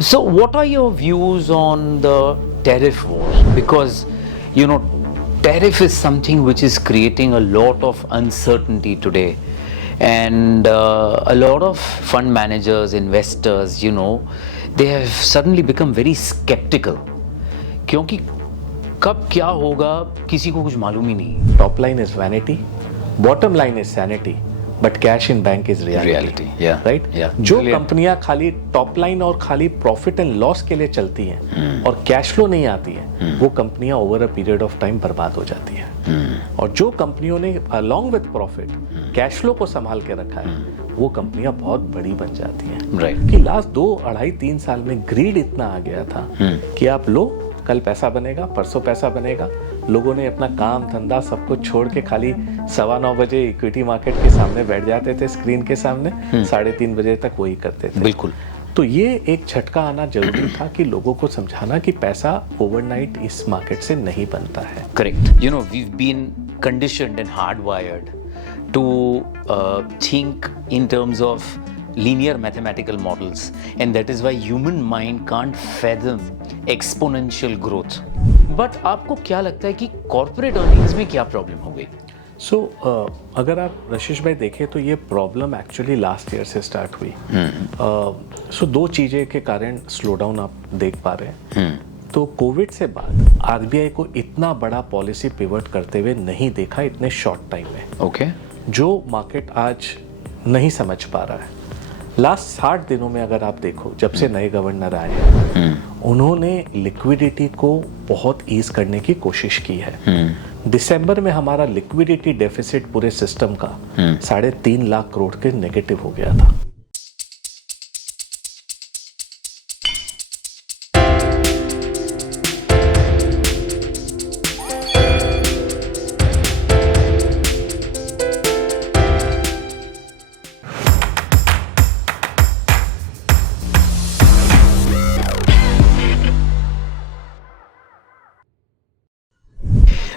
So, what are your views on the tariff war? Because, tariff is something which is creating a lot of uncertainty today. And a lot of fund managers, investors, they have suddenly become very skeptical. क्योंकि कब क्या होगा किसी को कुछ मालूम ही नहीं. Top line is vanity, bottom line is sanity, but cash in bank is reality. Yeah. Right? Yeah. जो कंपनियां खाली टॉप लाइन और खाली प्रॉफिट एंड लॉस के लिए चलती हैं और कैश फ्लो नहीं आती है, वो कंपनियां over a period of time बर्बाद हो जाती हैं. और जो कंपनियों ने along with profit cash flow को संभाल के रखा है, वो कंपनियां बहुत बड़ी बन जाती हैं. Right. कि लास्ट 2, 2.5, 3 साल में ग्रीड इतना आ गया था कि आप लो, कल पैसा बनेगा, परसों पैसा बनेगा. लोगों ने अपना काम धंधा सब कुछ छोड़ के खाली 9:15 बजे इक्विटी मार्केट के सामने बैठ जाते थे, स्क्रीन के सामने, 3:30 बजे तक वही करते थे. बिल्कुल. तो ये एक झटका आना जरूरी था कि लोगों को समझाना कि पैसा ओवरनाइट इस मार्केट से नहीं बनता है. Correct. We've been conditioned and hardwired to think in terms of linear mathematical models, and that is why human mind can't fathom exponential growth. But आपको क्या लगता है कि corporate earnings में क्या प्रॉब्लम हो गई? सो अगर आप रशीश भाई देखें तो ये प्रॉब्लम एक्चुअली लास्ट ईयर से स्टार्ट हुई. सो 2 चीज़ें के कारण स्लो डाउन आप देख पा रहे हैं. तो कोविड से बाद आरबीआई को इतना बड़ा पॉलिसी पिवट करते हुए नहीं देखा इतने शॉर्ट टाइम में. ओके. जो मार्केट आज नहीं समझ पा रहा है. लास्ट 60 दिनों में अगर आप देखो, जब से नए गवर्नर आए हैं, उन्होंने लिक्विडिटी को बहुत ईज करने की कोशिश की है. दिसंबर में हमारा लिक्विडिटी डेफिसिट पूरे सिस्टम का 3.5 लाख करोड़ के नेगेटिव हो गया था.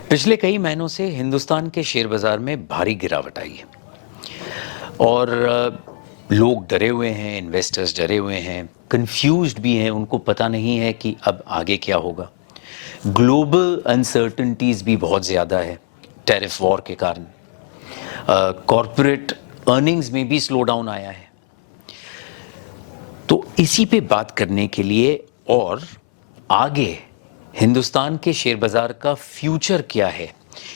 पिछले कई महीनों से हिंदुस्तान के शेयर बाजार में भारी गिरावट आई है और लोग डरे हुए हैं, इन्वेस्टर्स डरे हुए हैं, कंफ्यूज्ड भी हैं. उनको पता नहीं है कि अब आगे क्या होगा. ग्लोबल अनसर्टनिटीज़ भी बहुत ज़्यादा है टैरिफ वॉर के कारण. कॉरपोरेट अर्निंग्स में भी स्लो डाउन आया है. तो इसी पे बात करने के लिए और आगे हिंदुस्तान के शेयर बाजार का फ्यूचर क्या है,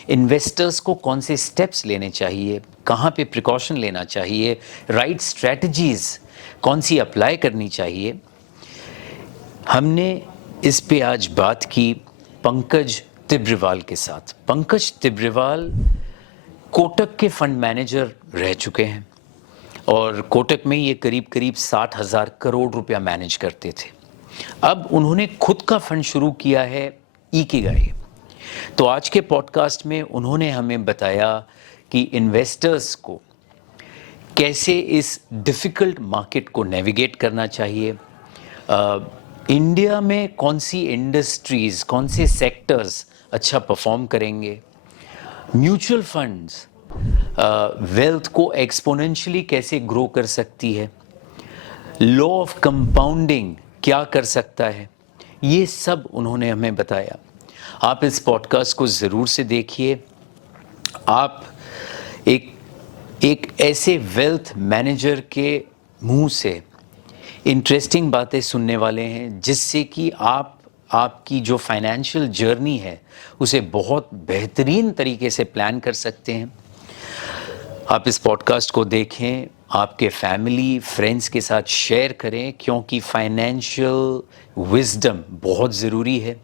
इन्वेस्टर्स को कौन से स्टेप्स लेने चाहिए, कहाँ पे प्रिकॉशन लेना चाहिए, राइट स्ट्रैटेजीज कौन सी अप्लाई करनी चाहिए, हमने इस पे आज बात की पंकज तिब्रेवाल के साथ. पंकज तिब्रेवाल कोटक के फंड मैनेजर रह चुके हैं और कोटक में ये करीब 60,000 करोड़ रुपया मैनेज करते थे. अब उन्होंने खुद का फंड शुरू किया है, इकिगाई. तो आज के पॉडकास्ट में उन्होंने हमें बताया कि इन्वेस्टर्स को कैसे इस डिफ़िकल्ट मार्केट को नेविगेट करना चाहिए, इंडिया में कौन सी इंडस्ट्रीज़, कौन से सेक्टर्स अच्छा परफॉर्म करेंगे, म्यूचुअल फंड्स वेल्थ को एक्सपोनेंशियली कैसे ग्रो कर सकती है, लॉ ऑफ कंपाउंडिंग क्या कर सकता है, ये सब उन्होंने हमें बताया. आप इस पॉडकास्ट को ज़रूर से देखिए. आप एक ऐसे वेल्थ मैनेजर के मुंह से इंटरेस्टिंग बातें सुनने वाले हैं जिससे कि आपकी जो फाइनेंशियल जर्नी है उसे बहुत बेहतरीन तरीके से प्लान कर सकते हैं. आप इस पॉडकास्ट को देखें, आपके फैमिली फ्रेंड्स के साथ शेयर करें, क्योंकि फाइनेंशियल विजडम बहुत ज़रूरी है.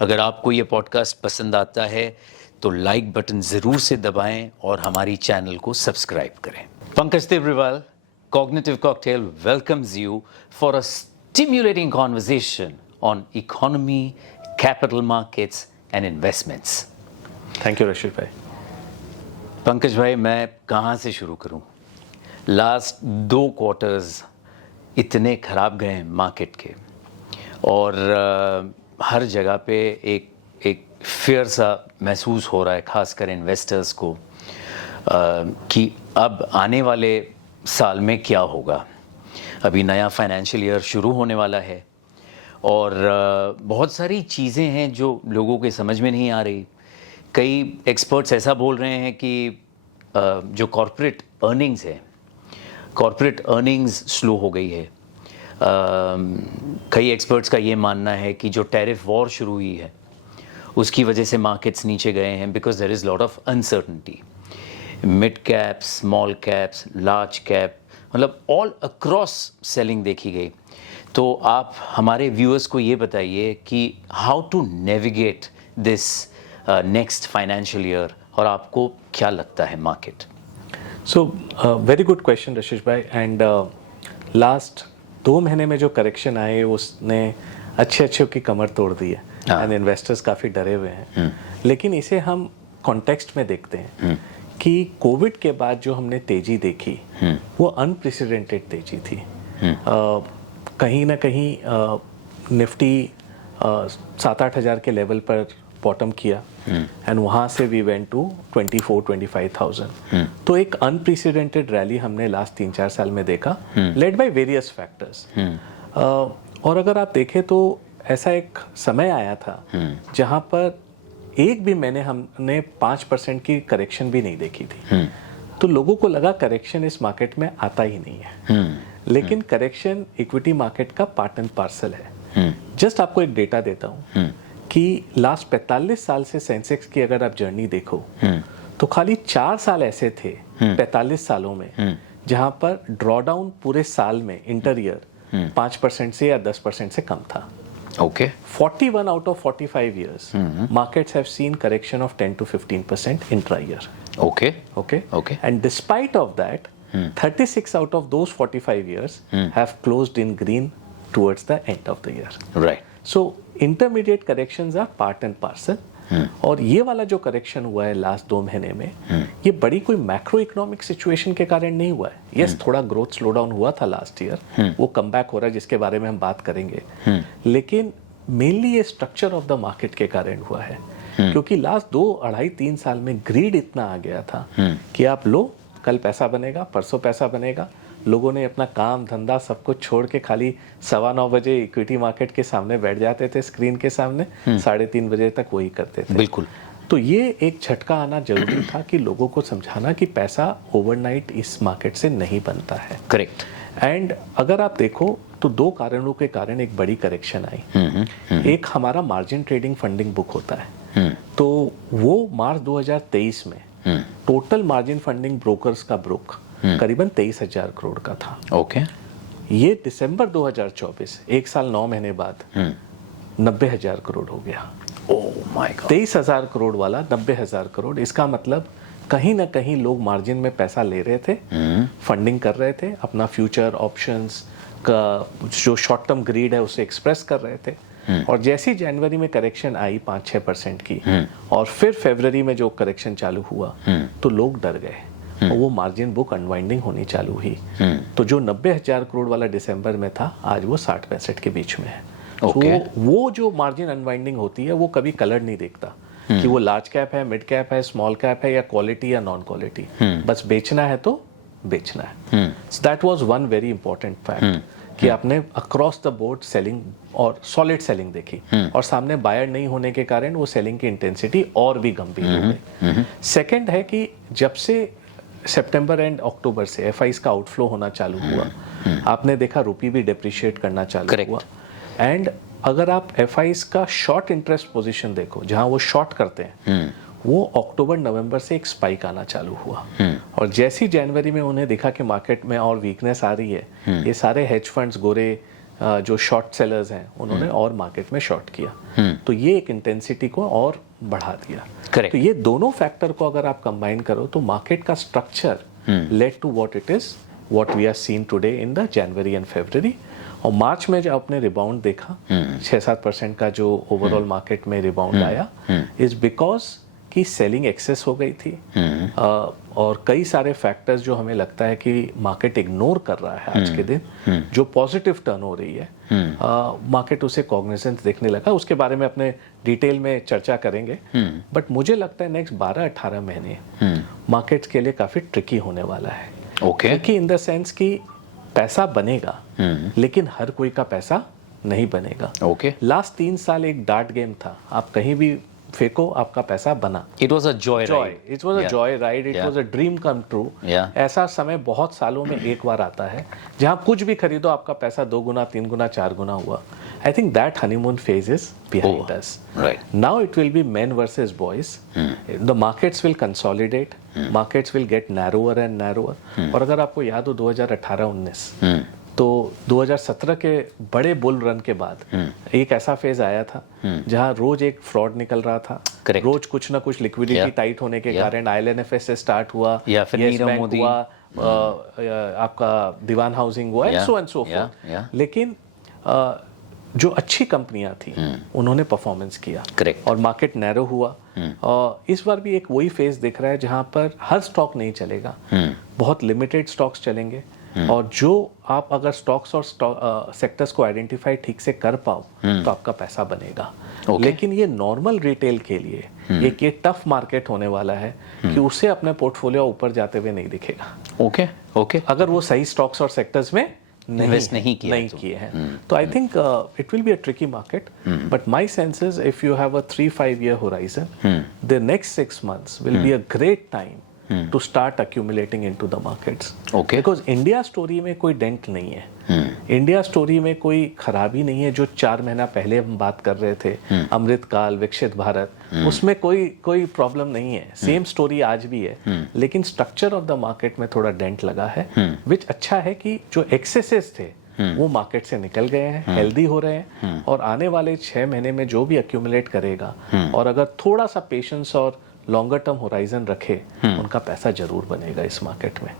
अगर आपको ये पॉडकास्ट पसंद आता है तो लाइक बटन ज़रूर से दबाएं और हमारी चैनल को सब्सक्राइब करें. Pankaj Tibrewal, Cognitive Cocktail welcomes you for a stimulating conversation on economy, capital markets and investments. Thank you Rashid भाई. पंकज भाई, मैं कहाँ से शुरू करूँ? लास्ट 2 क्वार्टर्स इतने ख़राब गए हैं मार्केट के और हर जगह पे एक फियर सा महसूस हो रहा है, ख़ासकर इन्वेस्टर्स को, कि अब आने वाले साल में क्या होगा. अभी नया फाइनेंशियल ईयर शुरू होने वाला है और बहुत सारी चीज़ें हैं जो लोगों के समझ में नहीं आ रही। कई एक्सपर्ट्स ऐसा बोल रहे हैं कि जो कॉरपोरेट अर्निंग्स है, कॉरपोरेट अर्निंग्स स्लो हो गई है। कई एक्सपर्ट्स का ये मानना है कि जो टैरिफ वॉर शुरू हुई है उसकी वजह से मार्केट्स नीचे गए हैं, because there is lot of uncertainty. Mid caps, small caps, large cap, मतलब ऑल अक्रॉस सेलिंग देखी गई। तो आप हमारे व्यूअर्स को ये बताइए कि how to navigate this next financial year, और आपको क्या लगता है market? So very good question Rashish भाई। एंड लास्ट 2 महीने में जो करेक्शन आए उसने अच्छे की कमर तोड़ दी है एंड इन्वेस्टर्स काफ़ी डरे हुए हैं। लेकिन इसे हम कॉन्टेक्स्ट में देखते हैं कि कोविड के बाद जो हमने तेजी देखी वो अनप्रेसिडेंटेड तेजी थी। कहीं ना कहीं निफ्टी 7-8 हज़ार के लेवल पर बॉटम किया एंड वहाँ से वी वेंट टू 24,000-25,000। तो एक अनप्रेसिडेंटेड रैली हमने लास्ट 3-4 साल में देखा, लेड बाय वेरियस फैक्टर्स। और अगर आप देखें तो ऐसा एक समय आया था जहाँ पर एक भी महीने हमने 5% की करेक्शन भी नहीं देखी थी। तो लोगों को लगा करेक्शन इस मार्केट में आता ही नहीं है। लेकिन करेक्शन इक्विटी मार्केट का पार्ट एंड पार्सल है। जस्ट आपको एक डेटा देता हूँ कि लास्ट 45 साल से सेंसेक्स की अगर आप जर्नी देखो तो खाली 4 साल ऐसे थे 45 सालों में जहां पर ड्रॉडाउन पूरे साल में इंटर ईयर 5% से या 10% से कम था। Okay. 41 out of 45 years, markets have seen correction of 10 to 15% intra-year. Okay. Okay. And despite of that, 36 out of those 45 years have closed in green towards the end of the year. Right. So intermediate corrections are part and parcel. और ये वाला जो correction हुआ है last 2 महीने में, ये बड़ी कोई मैक्रो इकोनॉमिक सिचुएशन के कारण नहीं हुआ है। यस, थोड़ा ग्रोथ स्लो डाउन हुआ था लास्ट ईयर, वो कम बैक हो रहा है जिसके बारे में हम बात करेंगे। लेकिन मेनली ये स्ट्रक्चर ऑफ द मार्केट के कारण हुआ है, क्योंकि लास्ट 2-2.5-3 साल में ग्रीड इतना आ गया था कि आप लो, कल पैसा बनेगा, परसों पैसा बनेगा। लोगों ने अपना काम धंधा सब कुछ छोड़ के खाली 9:15 बजे इक्विटी मार्केट के सामने बैठ जाते थे, स्क्रीन के सामने 3:30 बजे तक वही करते थे। बिल्कुल। तो ये एक झटका आना जरूरी था कि लोगों को समझाना कि पैसा ओवरनाइट इस मार्केट से नहीं बनता है। करेक्ट। एंड अगर आप देखो तो 2 कारणों के कारण एक बड़ी करेक्शन आई। एक हमारा मार्जिन ट्रेडिंग फंडिंग बुक होता है, तो वो मार्च 2023 में टोटल मार्जिन फंडिंग ब्रोकर्स का बुक करीबन 23,000 करोड़ का था। ओके। ये दिसंबर 2024, 1 साल 9 महीने बाद 90,000 करोड़ हो गया। Oh my God. 23,000 करोड़ वाला 90,000 करोड़। इसका मतलब कहीं ना कहीं लोग मार्जिन में पैसा ले रहे थे, फंडिंग कर रहे थे, अपना फ्यूचर ऑप्शंस का जो शॉर्ट टर्म ग्रीड है उसे एक्सप्रेस कर रहे थे। और जैसी जनवरी में करेक्शन आई 5-6% की, और फिर फरवरी में जो करेक्शन चालू हुआ तो लोग डर गए और वो मार्जिन बुक अनवाइंडिंग होनी चालू हुई। तो जो 90,000 करोड़ वाला दिसंबर में था, आज वो 60-65 के बीच में है। Okay. तो वो जो मार्जिन अनवाइंडिंग होती है वो कभी कलर नहीं देखता कि वो लार्ज कैप है, मिड कैप है, स्मॉल कैप है, या क्वालिटी या नॉन क्वालिटी। बस बेचना है तो बेचना है। That was one very important fact कि आपने अक्रॉस द बोर्ड सेलिंग और सॉलिड सेलिंग देखी, और सामने बायर नहीं होने के कारण वो सेलिंग की इंटेंसिटी और भी गंभीर हो गई। सेकेंड है कि जब से सितंबर एंड अक्टूबर से एफआईज का आउटफ्लो होना चालू हुआ, आपने देखा रुपी भी डिप्रिशिएट करना चालू हुआ। एंड अगर आप एफआईज का शॉर्ट इंटरेस्ट पोजीशन देखो, जहां वो शॉर्ट करते हैं, वो अक्टूबर नवंबर से एक स्पाइक आना चालू हुआ। और जैसी जनवरी में उन्हें देखा कि मार्केट में और वीकनेस आ रही है, ये सारे हेज फंड्स गोरे जो शॉर्ट सेलर्स हैं उन्होंने और मार्केट में शॉर्ट किया। तो ये एक इंटेंसिटी को और बढ़ा दिया। Correct. तो ये दोनों फैक्टर को अगर आप कंबाइन करो तो मार्केट का structure led to what it is, what we are seen today in the January and February. और मार्च में जो आपने रिबाउंड देखा 6-7% का जो ओवरऑल मार्केट में रिबाउंड आया, इज बिकॉज कि सेलिंग एक्सेस हो गई थी। और कई सारे फैक्टर्स जो हमें लगता है कि मार्केट इग्नोर कर रहा है आज के दिन, जो पॉजिटिव टर्न हो रही है, मार्केट उसे कॉग्निजेंस देखने लगा। उसके बारे में अपने डिटेल में चर्चा करेंगे। बट मुझे लगता है नेक्स्ट 12-18 महीने मार्केट्स के लिए काफी ट्रिकी होने वाला है। Okay. Tricky in the sense कि पैसा बनेगा, लेकिन हर कोई का पैसा नहीं बनेगा। ओके, लास्ट 3 साल एक डार्ट गेम था, आप कहीं भी फेंको आपका पैसा बना। It was a joy Joy, ride, it was a joy ride, it was a dream come true. ऐसा समय बहुत सालों में एक बार आता है जहां कुछ भी खरीदो आपका पैसा 2 गुना 3 गुना 4 गुना हुआ। आई think that honeymoon phase is behind us. Right. Now it will be men versus boys. The markets will consolidate. Markets will get narrower and narrower. और अगर आपको याद हो 2018-19 तो 2017 के बड़े बुल रन के बाद एक ऐसा फेज आया था जहां रोज एक फ्रॉड निकल रहा था। Correct. रोज कुछ ना कुछ लिक्विडिटी टाइट होने के कारण IL&FS से स्टार्ट हुआ, या फिर Yes नीरव Bank मोदी हुआ, आपका दीवान हाउसिंग हुआ, एंड सो फोर्थ। लेकिन जो अच्छी कंपनियां थी उन्होंने परफॉर्मेंस किया। Correct. और मार्केट नैरो हुआ। और इस बार भी एक वही फेज दिख रहा है जहां पर हर स्टॉक नहीं चलेगा, बहुत लिमिटेड स्टॉक्स चलेंगे। और जो आप अगर स्टॉक्स और सेक्टर्स को आइडेंटिफाई ठीक से कर पाओ तो आपका पैसा बनेगा। लेकिन ये नॉर्मल रिटेल के लिए एक ये टफ मार्केट होने वाला है कि उसे अपने पोर्टफोलियो ऊपर जाते हुए नहीं दिखेगा। ओके ओके, अगर वो सही स्टॉक्स और सेक्टर्स में इन्वेस्ट नहीं किए हैं तो I think it will be a tricky market. But my sense is if you have a 3-5 year horizon, the next 6 months will be a great time to start accumulating into the markets. Okay. Because India story में कोई dent नहीं है। India story में कोई खराबी नहीं है। जो 4 महीना पहले हम बात कर रहे थे, अमृतकाल, विकसित भारत, उसमें कोई प्रॉब्लम नहीं है। सेम स्टोरी आज भी है, लेकिन स्ट्रक्चर ऑफ द मार्केट में थोड़ा डेंट लगा है, विच अच्छा है कि जो एक्सेसेस थे वो मार्केट से निकल गए हैं, हेल्दी हो रहे हैं। और आने वाले 6 महीने में जो भी अक्यूमुलेट करेगा और अगर थोड़ा सा पेशेंस और लॉन्गर टर्म होराइजन रखे, उनका पैसा जरूर बनेगा इस मार्केट में।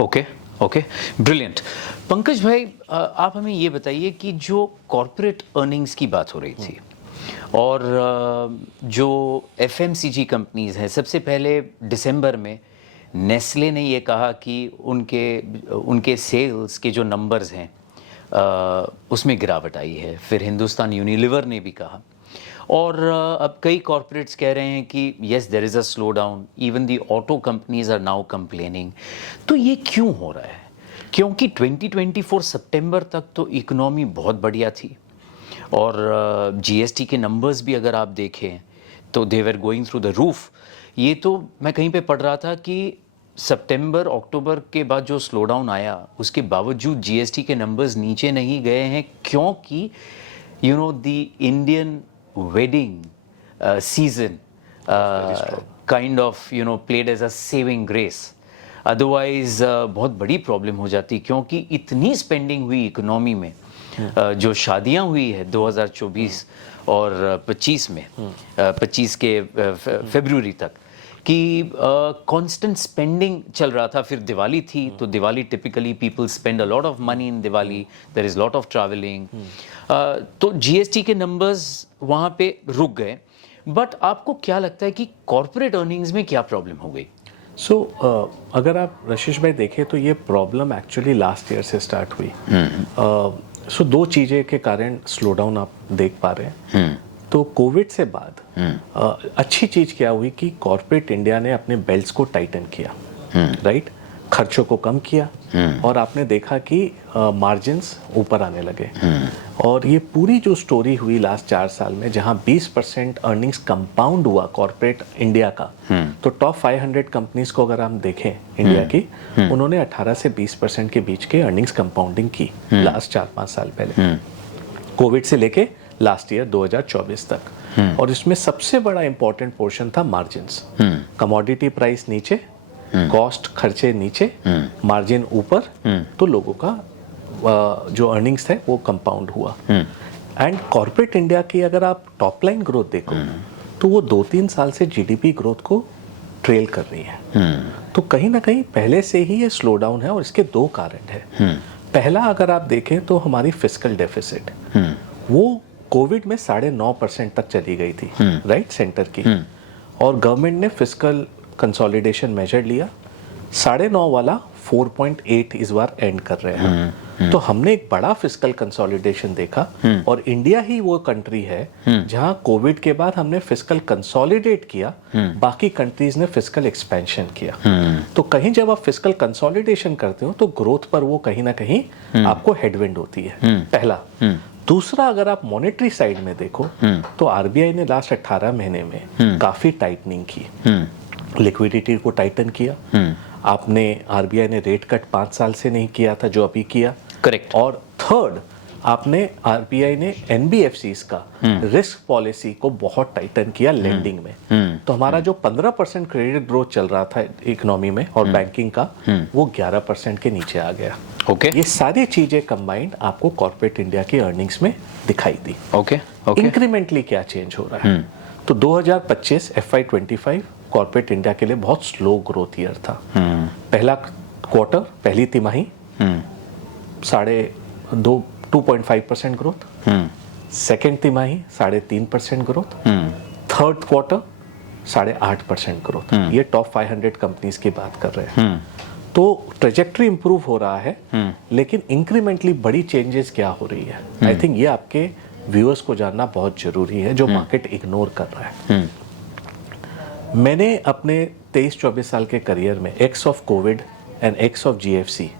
Okay okay, brilliant. पंकज भाई, आप हमें ये बताइए कि जो कॉर्पोरेट अर्निंग्स की बात हो रही थी और जो FMCG कंपनीज हैं, सबसे पहले दिसंबर में नेस्ले ने ये कहा कि उनके सेल्स के जो नंबर्स हैं उसमें गिरावट आई है। फिर हिंदुस्तान यूनिलीवर ने भी कहा, और अब कई कॉर्पोरेट्स कह रहे हैं कि yes there is a slow down, even the auto companies are now complaining. तो ये क्यों हो रहा है? क्योंकि 2024 सितंबर तक तो इकोनॉमी बहुत बढ़िया थी और GST के नंबर्स भी अगर आप देखें तो they were going through the roof. ये तो मैं कहीं पे पढ़ रहा था कि सितंबर अक्टूबर के बाद जो स्लो डाउन आया उसके बावजूद GST के नंबर्स नीचे नहीं गए हैं, क्योंकि you know the Indian wedding season kind of played as a saving grace. Otherwise बहुत बड़ी प्रॉब्लम हो जाती, क्योंकि इतनी स्पेंडिंग हुई इकोनॉमी में, जो शादियां हुई है 2024 और 25 में, 25 के फरवरी तक कि कांस्टेंट स्पेंडिंग चल रहा था। फिर दिवाली थी, तो Diwali typically people spend a lot of money in Diwali, there is lot of travelling. तो GST के नंबर्स वहाँ पे रुक गए। बट आपको क्या लगता है कि कॉर्पोरेट अर्निंग्स में क्या प्रॉब्लम हो गई? अगर आप रशीश भाई देखें तो ये प्रॉब्लम एक्चुअली लास्ट ईयर से स्टार्ट हुई। 2 चीज़ें के कारण स्लो डाउन आप देख पा रहे हैं। तो कोविड से बाद अच्छी चीज क्या हुई कि कॉर्पोरेट इंडिया ने अपने बेल्ट्स को टाइटन किया, राइट, खर्चों को कम किया, और आपने देखा कि मार्जिन्स ऊपर आने लगे। और ये पूरी जो स्टोरी हुई लास्ट 4 साल में, जहां 20% अर्निंग्स कंपाउंड हुआ कॉर्पोरेट इंडिया का, तो टॉप 500 कंपनीज को अगर हम देखें इंडिया की, उन्होंने 18 से 20% के बीच के अर्निंग्स कंपाउंडिंग की लास्ट 4-5 साल पहले, कोविड से लेके लास्ट ईयर 2024 तक। और इसमें सबसे बड़ा इंपॉर्टेंट पोर्शन था मार्जिन्स। कमोडिटी प्राइस नीचे, कॉस्ट खर्चे नीचे, मार्जिन ऊपर, तो लोगों का जो अर्निंग्स है वो कंपाउंड हुआ। एंड कॉर्पोरेट इंडिया की अगर आप टॉप लाइन ग्रोथ देखो तो वो 2-3 साल से GDP ग्रोथ को ट्रेल कर रही है। तो कहीं ना कहीं पहले से ही ये स्लो डाउन है, और इसके 2 कारण है। पहला अगर आप देखें तो हमारी फिस्कल डेफिसिट, वो कोविड में 9.5% तक चली गई थी, राइट, सेंटर की। और गवर्नमेंट ने फिस्कल कंसोलिडेशन मेजर लिया, 9.5 वाला 4.8 इस बार एंड कर रहे हैं। तो हमने एक बड़ा फिस्कल कंसोलिडेशन देखा, और इंडिया ही वो कंट्री है जहां कोविड के बाद हमने फिस्कल कंसोलिडेट किया, बाकी कंट्रीज ने फिस्कल एक्सपेंशन किया। तो कहीं जब आप फिस्कल कंसोलिडेशन करते हो तो ग्रोथ पर वो कहीं ना कहीं आपको हेडविंड होती है, पहला। दूसरा, अगर आप मॉनेटरी साइड में देखो तो आरबीआई ने लास्ट 18 महीने में काफी टाइटनिंग की, लिक्विडिटी को टाइटन किया। आपने आरबीआई ने रेट कट 5 साल से नहीं किया था जो अभी किया। करेक्ट। और थर्ड, आपने आरबीआई ने एनबीएफसीज का रिस्क पॉलिसी को बहुत टाइटन किया लेंडिंग में। तो हमारा जो 15% क्रेडिट ग्रोथ चल रहा था इकोनॉमी में और बैंकिंग का, वो 11% के नीचे आ गया। ओके। ये सारी चीजें कंबाइंड आपको कॉर्पोरेट इंडिया की अर्निंग्स में दिखाई दी। ओके। ओके। इंक्रीमेंटली क्या चेंज हो रहा है? तो 2025 FY25 कॉर्पोरेट इंडिया के लिए बहुत स्लो ग्रोथ ईयर था। पहला क्वार्टर, पहली तिमाही 2.5% ग्रोथ, सेकेंड तिमाही 3.5% ग्रोथ, थर्ड क्वार्टर 8.5% ग्रोथ। ये टॉप 500 कंपनीज की बात कर रहे हैं। तो ट्रेजेक्टरी इंप्रूव हो रहा है, लेकिन इंक्रीमेंटली बड़ी चेंजेस क्या हो रही है, आई थिंक ये आपके व्यूअर्स को जानना बहुत जरूरी है, जो मार्केट इग्नोर कर रहा है। मैंने अपने 23-24 साल के करियर में x of Covid and x of GFC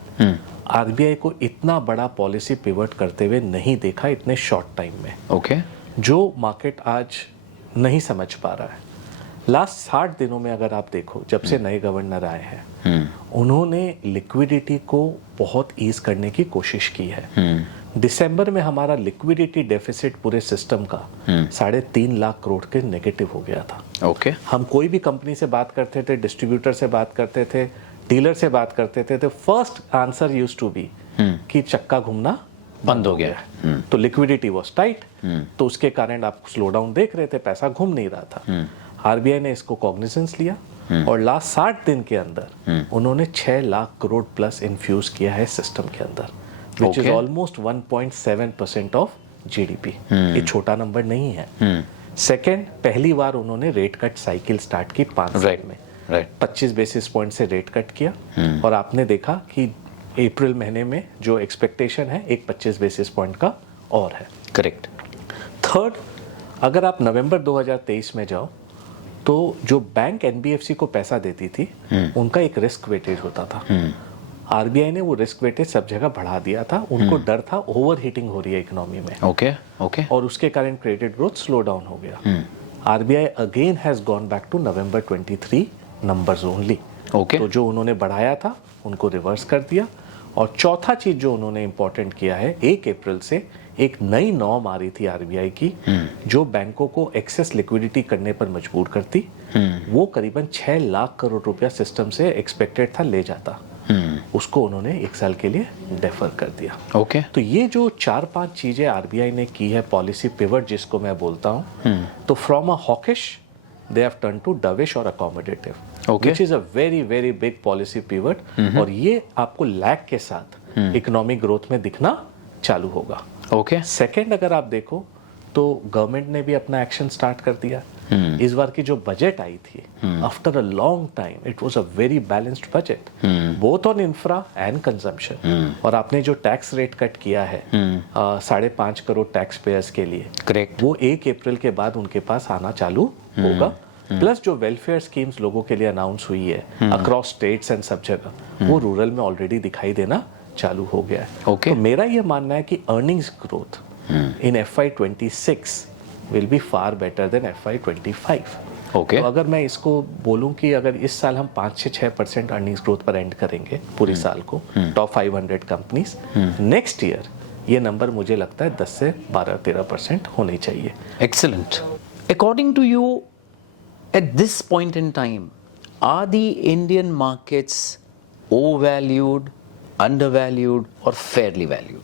RBI को इतना बड़ा पॉलिसी पिवट करते हुए नहीं देखा इतने शॉर्ट टाइम में। ओके। जो मार्केट आज नहीं समझ पा रहा है। लास्ट 60 दिनों में अगर आप देखो, जब से नए गवर्नर आए हैं, उन्होंने लिक्विडिटी को बहुत ईज करने की कोशिश की है। दिसंबर में हमारा लिक्विडिटी डेफिसिट पूरे सिस्टम का 3.5 लाख करोड़ के नेगेटिव हो गया था। ओके। हम कोई भी कंपनी से बात करते थे, डिस्ट्रीब्यूटर से बात करते थे, डीलर से बात करते थे, तो first answer used to be कि चक्का घूमना बंद हो गया। तो लिक्विडिटी वाज टाइट, तो उसके कारण आप स्लो डाउन देख रहे थे, पैसा घूम नहीं रहा था। आरबीआई ने इसको कॉग्निजेंस लिया और लास्ट 60 दिन के अंदर उन्होंने 6 लाख करोड़ प्लस इन्फ्यूज किया है सिस्टम के अंदर, which is almost 1.7% of GDP. ये छोटा नंबर नहीं है। सेकेंड, पहली बार उन्होंने रेट कट साइकिल स्टार्ट की 5 साल में। 25 बेसिस पॉइंट से रेट कट किया और आपने देखा कि अप्रैल महीने में जो एक्सपेक्टेशन है एक 25 बेसिस पॉइंट का और है। करेक्ट। थर्ड, अगर आप नवंबर 2023 में जाओ तो जो बैंक एनबीएफसी को पैसा देती थी उनका एक रिस्क वेटेज होता था। आरबीआई ने वो रिस्क वेटेज सब जगह बढ़ा दिया था। उनको डर था ओवर हीटिंग हो रही है इकोनॉमी में। ओके। ओके। और उसके कारण क्रेडिट ग्रोथ स्लो डाउन हो गया। RBI again has gone back to November 23 numbers only. Okay. तो जो उन्होंने बढ़ाया था उनको रिवर्स कर दिया। और चौथा चीज जो उन्होंने इंपॉर्टेंट किया है, 1 अप्रैल से एक नई नॉर्म आ रही थी आरबीआई की, जो बैंकों को एक्सेस लिक्विडिटी करने पर मजबूर करती। वो करीबन 6 लाख करोड़ रुपया सिस्टम से एक्सपेक्टेड था ले जाता। उसको उन्होंने 1 साल के लिए डेफर कर दिया। ओके। तो ये जो 4-5 चीजें आरबीआई ने की है, पॉलिसी पिवट जिसको मैं बोलता हूँ, तो from a hawkish they have turned to dovish or accommodative, Okay. which is a very very big policy pivot। और ये आपको लैग के साथ इकोनॉमिक ग्रोथ में दिखना चालू होगा। ओके। सेकेंड, अगर आप देखो तो गवर्नमेंट ने भी अपना एक्शन स्टार्ट कर दिया। इस बार की जो बजट आई थी, after a long time it was a very balanced budget, both on infra and consumption. और आपने जो टैक्स रेट कट किया है 5.5 करोड़ टैक्स पेयर्स के लिए, करेक्ट, वो 1 अप्रैल के बाद उनके पास आना चालू होगा। प्लस जो वेलफेयर स्कीम्स लोगों के लिए अनाउंस हुई है अक्रॉस स्टेट्स एंड सब जगह, वो रूरल में ऑलरेडी दिखाई देना चालू हो गया है। Okay. तो मेरा ये मानना है कि earnings growth in FY26 will be far better than FY25। Okay. तो अगर मैं इसको बोलूं कि अगर इस साल हम 5 से 6% अर्निंग्स ग्रोथ पर एंड करेंगे पूरी साल को, टॉप 500 कंपनीज, नेक्स्ट ईयर ये नंबर मुझे लगता है 10 से 12-13% होने चाहिए। Excellent. According to you, at this point in time, are the Indian markets overvalued, undervalued, or fairly valued?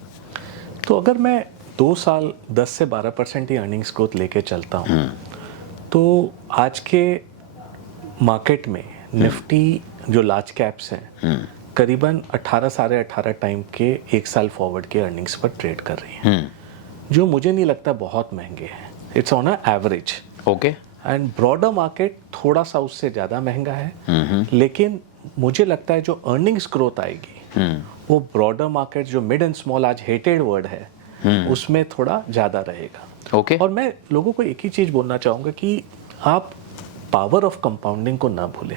तो अगर मैं 2 साल 10 से 12% ही अर्निंग्स ग्रोथ लेके चलता हूँ, तो आज के मार्केट में निफ्टी जो लार्ज कैप्स हैं करीबन 18-18.5 टाइम के 1 साल फॉरवर्ड के अर्निंग्स पर ट्रेड कर रही हैं, जो मुझे नहीं लगता बहुत महंगे हैं। It's on a average. Okay. And broader market थोड़ा सा उससे ज़्यादा महंगा है, लेकिन मुझे लगता है जो अर्निंग्स ग्रोथ आएगी वो ब्रॉडर मार्केट जो मिड एंड स्मॉल आज हेटेड वर्ड है उसमें थोड़ा ज़्यादा रहेगा। ओके। और मैं लोगों को एक ही चीज़ बोलना चाहूँगा कि आप पावर ऑफ कंपाउंडिंग को ना भूलें।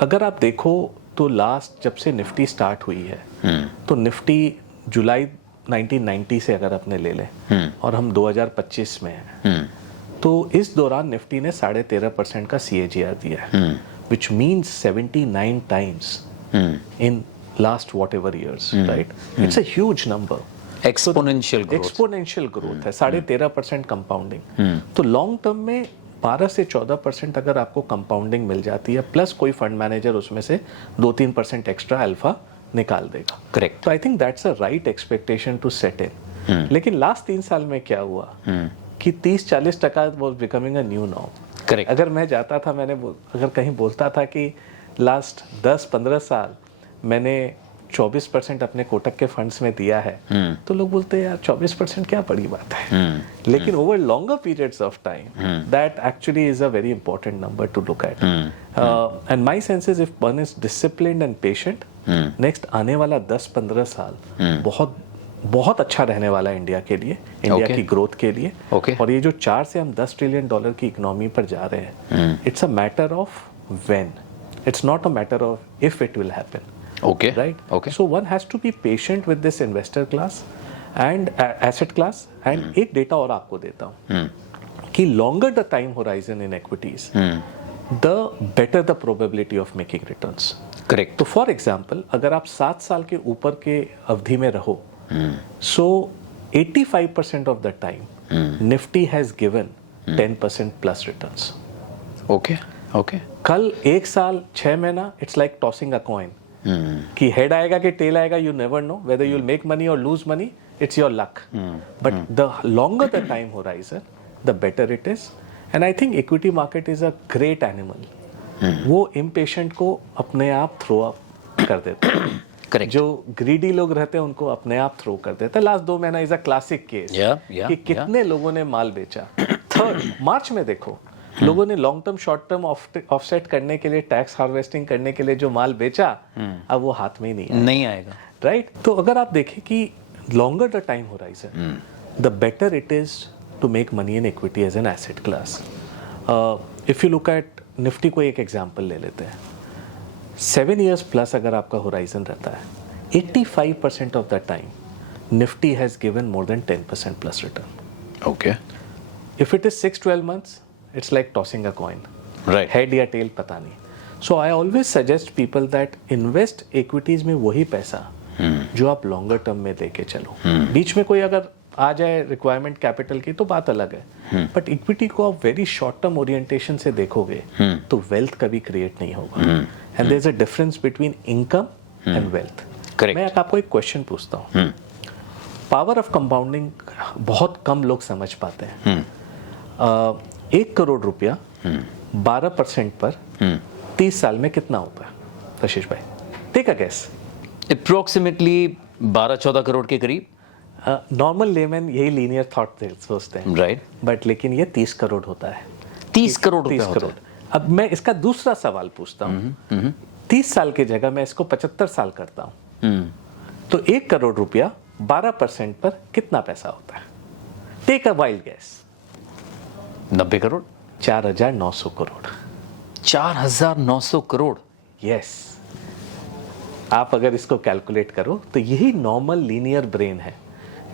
अगर आप देखो तो लास्ट जब से निफ्टी स्टार्ट हुई है तो निफ्टी जुलाई 1990 से अगर अपने ले लें और हम 2025 में हैं, तो इस दौरान निफ्टी ने 13.5% का CAGR दिया है, which means 79 times in last whatever years, right? It's a huge number. Exponential growth. Exponential growth है, 13.5% कंपाउंडिंग। तो लॉन्ग टर्म में 12 से 14% अगर आपको कंपाउंडिंग मिल जाती है, प्लस कोई फंड मैनेजर उसमें से 2-3% एक्स्ट्रा अल्फा निकाल देगा। करेक्ट। तो I think that's a right expectation to set in. लेकिन लास्ट 3 साल में क्या हुआ कि 30-40% was becoming a new norm. Correct. अगर मैं जाता था, अगर कहीं बोलता था कि लास्ट 10-15 साल मैंने 24% अपने कोटक के फंड्स में दिया है, तो लोग बोलते हैं यार 24% क्या बड़ी बात है। लेकिन over longer periods of time that actually is a very important number two look at. And my sense is if one is disciplined and patient, next आने वाला 10-15 साल बहुत बहुत अच्छा रहने वाला है इंडिया के लिए, इंडिया की ग्रोथ के लिए। और ये जो 4 से हम $10 ट्रिलियन की इकोनॉमी पर जा रहे हैं, it's a matter of when, it's not a matter of if it will happen. Okay. Right? Okay. So one has to be patient with this investor class and asset class. And एक data और आपको देता हूँ कि longer the time horizon in equities, the better the probability of making returns. Correct. तो for example अगर आप 7 साल के ऊपर के अवधि में रहो, so 85% of the time Nifty has given 10% plus returns. Okay okay. कल 1 साल 6 महीना, it's like tossing a coin. कि हेड आएगा कि टेल आएगा, you never know whether you will make money और lose money, it's your luck. But the longer the time horizon the better it is. And I think equity market is a great animal. वो impatient को अपने आप throw up कर देता है। Correct. जो greedy लोग रहते हैं उनको अपने आप थ्रो कर देता है। लास्ट 2 महीना इज अ क्लासिक केस कि कितने लोगों ने माल बेचा। 3rd मार्च में देखो, लोगों ने long term short term offset करने के लिए, टैक्स हार्वेस्टिंग करने के लिए जो माल बेचा, अब वो हाथ में ही नहीं आएगा। राइट? तो अगर आप देखें कि longer the time horizon, the better it is to make money in equity as an asset class. If you look at Nifty को एक एग्जांपल ले लेते हैं, 7 years प्लस अगर आपका होराइजन रहता है, 85% of the time Nifty has given more than 10% plus return. Okay. If it is 6-12 months, it's like tossing a coin. Right. Head या tail पता नहीं। So I always suggest people that invest equities में वही पैसा जो आप longer term में लेके चलो। बीच में कोई अगर आ जाए रिक्वायरमेंट कैपिटल की तो बात अलग है, बट इक्विटी को आप वेरी शॉर्ट टर्म ओरिएंटेशन से देखोगे तो वेल्थ कभी क्रिएट नहीं होगा। And there is a difference between income and wealth. Correct. मैं आपको एक क्वेश्चन पूछता हूँ, पावर ऑफ कंपाउंडिंग बहुत कम लोग समझ पाते हैं। 1 करोड़ रुपया 12% पर 30 साल में कितना होता है? कशिश भाई, take a guess. Approximately 12-14 crore के करीब। नॉर्मल लेमैन यही लीनियर थॉट सोचते हैं, राइट। बट लेकिन ये 30 करोड़ होता है। 30 करोड़ 30 रुपया होता करोड़। अब मैं इसका दूसरा सवाल पूछता हूँ, 30 साल की जगह मैं इसको 75 साल करता हूँ, तो 1 करोड़ रुपया 12% पर कितना पैसा होता है? Take a wild guess. 90 crore. 4,900 crore. 4,900 crore. Yes. आप अगर इसको कैलकुलेट करो तो यही नॉर्मल लीनियर ब्रेन है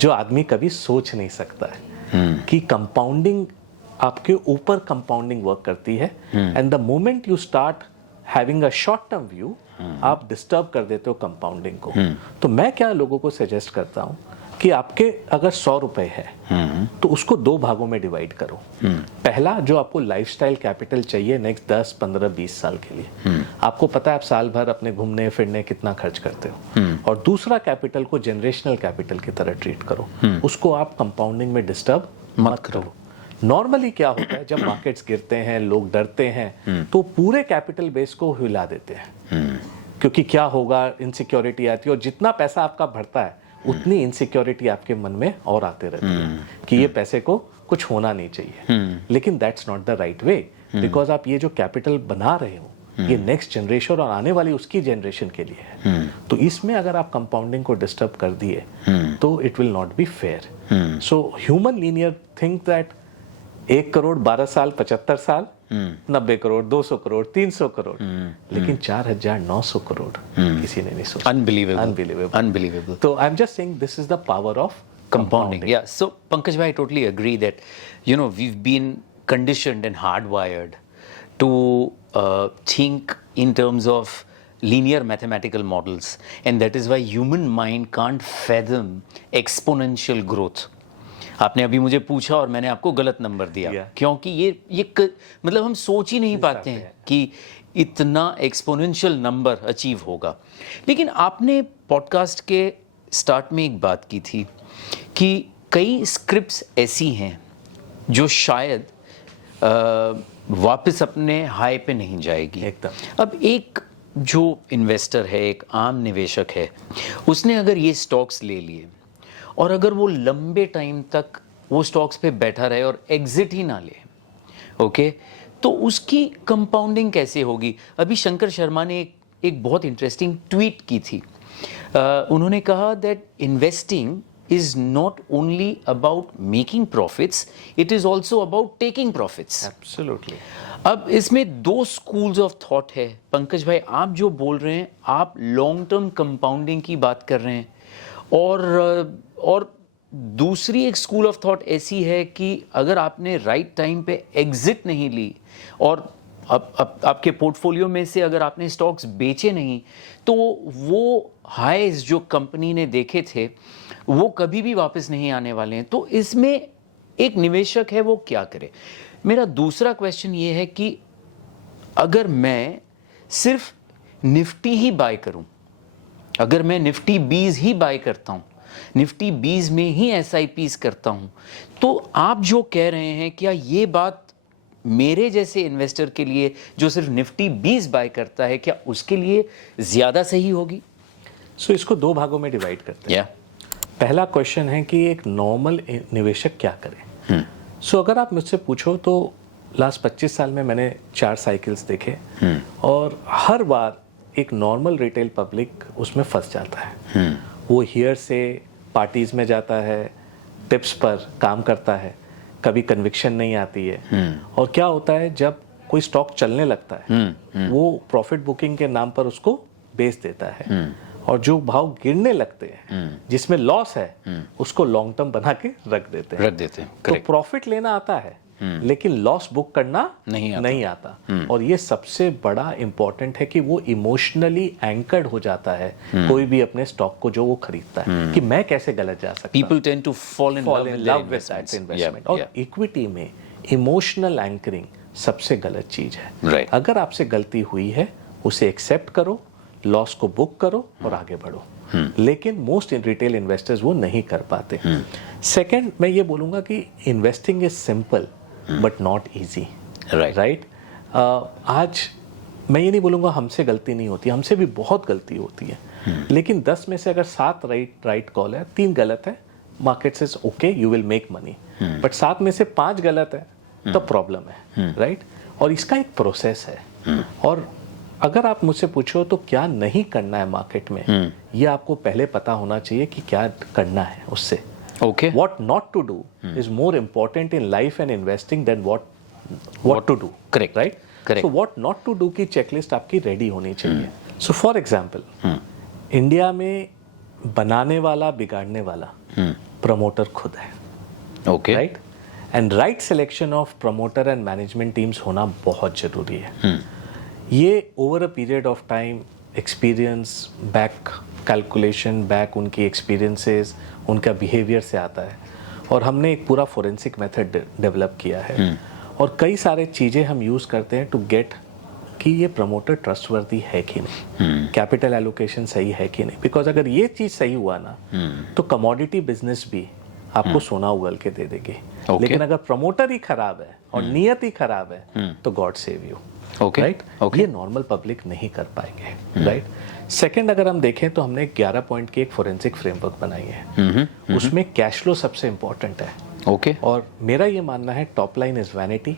जो आदमी कभी सोच नहीं सकता है कि कंपाउंडिंग आपके ऊपर कंपाउंडिंग वर्क करती है। And the moment you start having a short term view, आप डिस्टर्ब कर देते हो कंपाउंडिंग को। तो मैं क्या लोगों को सजेस्ट करता हूं कि आपके अगर 100 रुपए है तो उसको 2 भागों में डिवाइड करो। पहला, जो आपको लाइफस्टाइल कैपिटल चाहिए नेक्स्ट 10, 15, 20 साल के लिए, आपको पता है आप साल भर अपने घूमने फिरने कितना खर्च करते हो। और दूसरा कैपिटल को जनरेशनल कैपिटल की तरह ट्रीट करो, उसको आप कंपाउंडिंग में डिस्टर्ब मत करो। नॉर्मली क्या होता है, जब मार्केट्स गिरते हैं, लोग डरते हैं, तो पूरे कैपिटल बेस को हिला देते हैं, क्योंकि क्या होगा, इनसिक्योरिटी आती है, और जितना पैसा आपका बढ़ता है उतनी इनसिक्योरिटी आपके मन में और आते रहती है कि ये पैसे को कुछ होना नहीं चाहिए। लेकिन that's not the right way, because आप ये जो कैपिटल बना रहे हो ये नेक्स्ट जनरेशन और आने वाली उसकी जनरेशन के लिए है। तो इसमें अगर आप कंपाउंडिंग को डिस्टर्ब कर दिए तो it will not be fair. So human linear think that 1 crore 12 साल 75 साल 90 करोड़, 200 करोड़, 300 करोड़, लेकिन 4,900 करोड़ किसी ने नहीं सोचा। Unbelievable. तो I am just saying this is the power of Compounding. Yeah. So, Pankaj bhai, I totally agree that, we've been conditioned and hardwired to think in terms of linear mathematical models. And that is why human mind can't fathom exponential growth. आपने अभी मुझे पूछा और मैंने आपको गलत number दिया, क्योंकि मतलब हम सोच ही नहीं पाते हैं कि इतना एक्सपोनेंशियल नंबर अचीव होगा। लेकिन आपने पॉडकास्ट के स्टार्ट में एक बात की थी कि कई स्क्रिप्ट्स ऐसी हैं जो शायद वापस अपने हाई पे नहीं जाएगी एकदम। अब एक जो इन्वेस्टर है, एक आम निवेशक है, उसने अगर ये स्टॉक्स ले लिए और अगर वो लंबे टाइम तक वो स्टॉक्स पे बैठा रहे और एग्जिट ही ना ले, ओके, तो उसकी कंपाउंडिंग कैसे होगी? अभी शंकर शर्मा ने एक बहुत इंटरेस्टिंग ट्वीट की थी। उन्होंने कहा that investing is not only about making profits, it is also about taking profits. Absolutely. अब इसमें दो schools of thought है। पंकज भाई, आप जो बोल रहे हैं, आप लॉन्ग टर्म कंपाउंडिंग की बात कर रहे हैं, और दूसरी एक स्कूल ऑफ थॉट ऐसी है कि अगर आपने राइट टाइम पे एग्जिट नहीं ली और अब आपके पोर्टफोलियो में से अगर आपने स्टॉक्स बेचे नहीं, तो वो हाईज जो कंपनी ने देखे थे वो कभी भी वापस नहीं आने वाले हैं। तो इसमें एक निवेशक है, वो क्या करे? मेरा दूसरा क्वेश्चन ये है कि अगर मैं सिर्फ निफ्टी ही बाय करूं, अगर मैं निफ्टी 20 ही बाय करता हूं, निफ्टी 20 में ही SIPs करता हूं, तो आप जो कह रहे हैं, क्या ये बात मेरे जैसे इन्वेस्टर के लिए जो सिर्फ निफ्टी 20 बाय करता है, क्या उसके लिए ज्यादा सही होगी? सो इसको दो भागों में डिवाइड करते हैं। पहला क्वेश्चन है कि एक नॉर्मल निवेशक क्या करे। सो अगर आप मुझसे पूछो तो लास्ट 25 साल में मैंने 4 साइकिल्स देखे, और हर बार एक नॉर्मल रिटेल पब्लिक उसमें फंस जाता है। वो हियर से पार्टीज में जाता है, टिप्स पर काम करता है, कभी कन्विक्शन नहीं आती है, और क्या होता है जब कोई स्टॉक चलने लगता है वो प्रॉफिट बुकिंग के नाम पर उसको बेच देता है, और जो भाव गिरने लगते हैं जिसमें लॉस है उसको लॉन्ग टर्म बना के रख देते हैं। तो प्रॉफिट लेना आता है लेकिन लॉस बुक करना नहीं आता। और ये सबसे बड़ा इंपॉर्टेंट है कि वो इमोशनली एंकर्ड हो जाता है कोई भी अपने स्टॉक को जो वो खरीदता है, कि मैं कैसे गलत जा सकता हूं। People tend to fall in love with that investment. और इक्विटी में इमोशनल एंकरिंग सबसे गलत चीज है। अगर आपसे गलती हुई है उसे एक्सेप्ट करो, लॉस को बुक करो और आगे बढ़ो। लेकिन मोस्ट रिटेल इन्वेस्टर्स वो नहीं कर पाते। सेकंड, मैं ये बोलूंगा कि investing is simple but not easy. Right. आज मैं ये नहीं बोलूंगा हमसे गलती नहीं होती, हमसे भी बहुत गलती होती है, लेकिन 10 में से अगर 7 राइट कॉल है, 3 गलत है, market says okay you will make money, but 7 में से 5 गलत है तो प्रॉब्लम है। राइट। और इसका एक प्रोसेस है, और अगर आप मुझसे पूछो तो क्या नहीं करना है मार्केट में, ये आपको पहले पता होना चाहिए कि क्या करना है उससे। Okay. What not to do is more important in life and investing than what to do. Correct. Right? Correct. So what not to do की checklist आपकी ready होनी चाहिए। So for example, इंडिया में बनाने वाला बिगाड़ने वाला प्रमोटर खुद है। Okay. Right? And right selection of promoter and management teams होना बहुत जरूरी है। ये over a period of time experience, back calculation, back उनकी experiences, उनका बिहेवियर से आता है, और हमने एक पूरा फोरेंसिक मेथड डेवलप किया है, और कई सारे चीज़ें हम यूज़ करते हैं टू गेट कि ये प्रमोटर ट्रस्टवर्दी है कि नहीं, कैपिटल एलोकेशन सही है कि नहीं। बिकॉज अगर ये चीज़ सही हुआ ना तो कमोडिटी बिजनेस भी आपको सोना उगल के दे देगी। लेकिन अगर प्रमोटर ही खराब है और नियत ही खराब है तो गॉड सेव यू। राइट। ये नॉर्मल पब्लिक नहीं कर पाएंगे। राइट। सेकंड, अगर हम देखें तो हमने 11 पॉइंट की एक फोरेंसिक फ्रेमवर्क बनाई है, उसमें कैश फ्लो सबसे इंपॉर्टेंट है। ओके। और मेरा ये मानना है top line is vanity,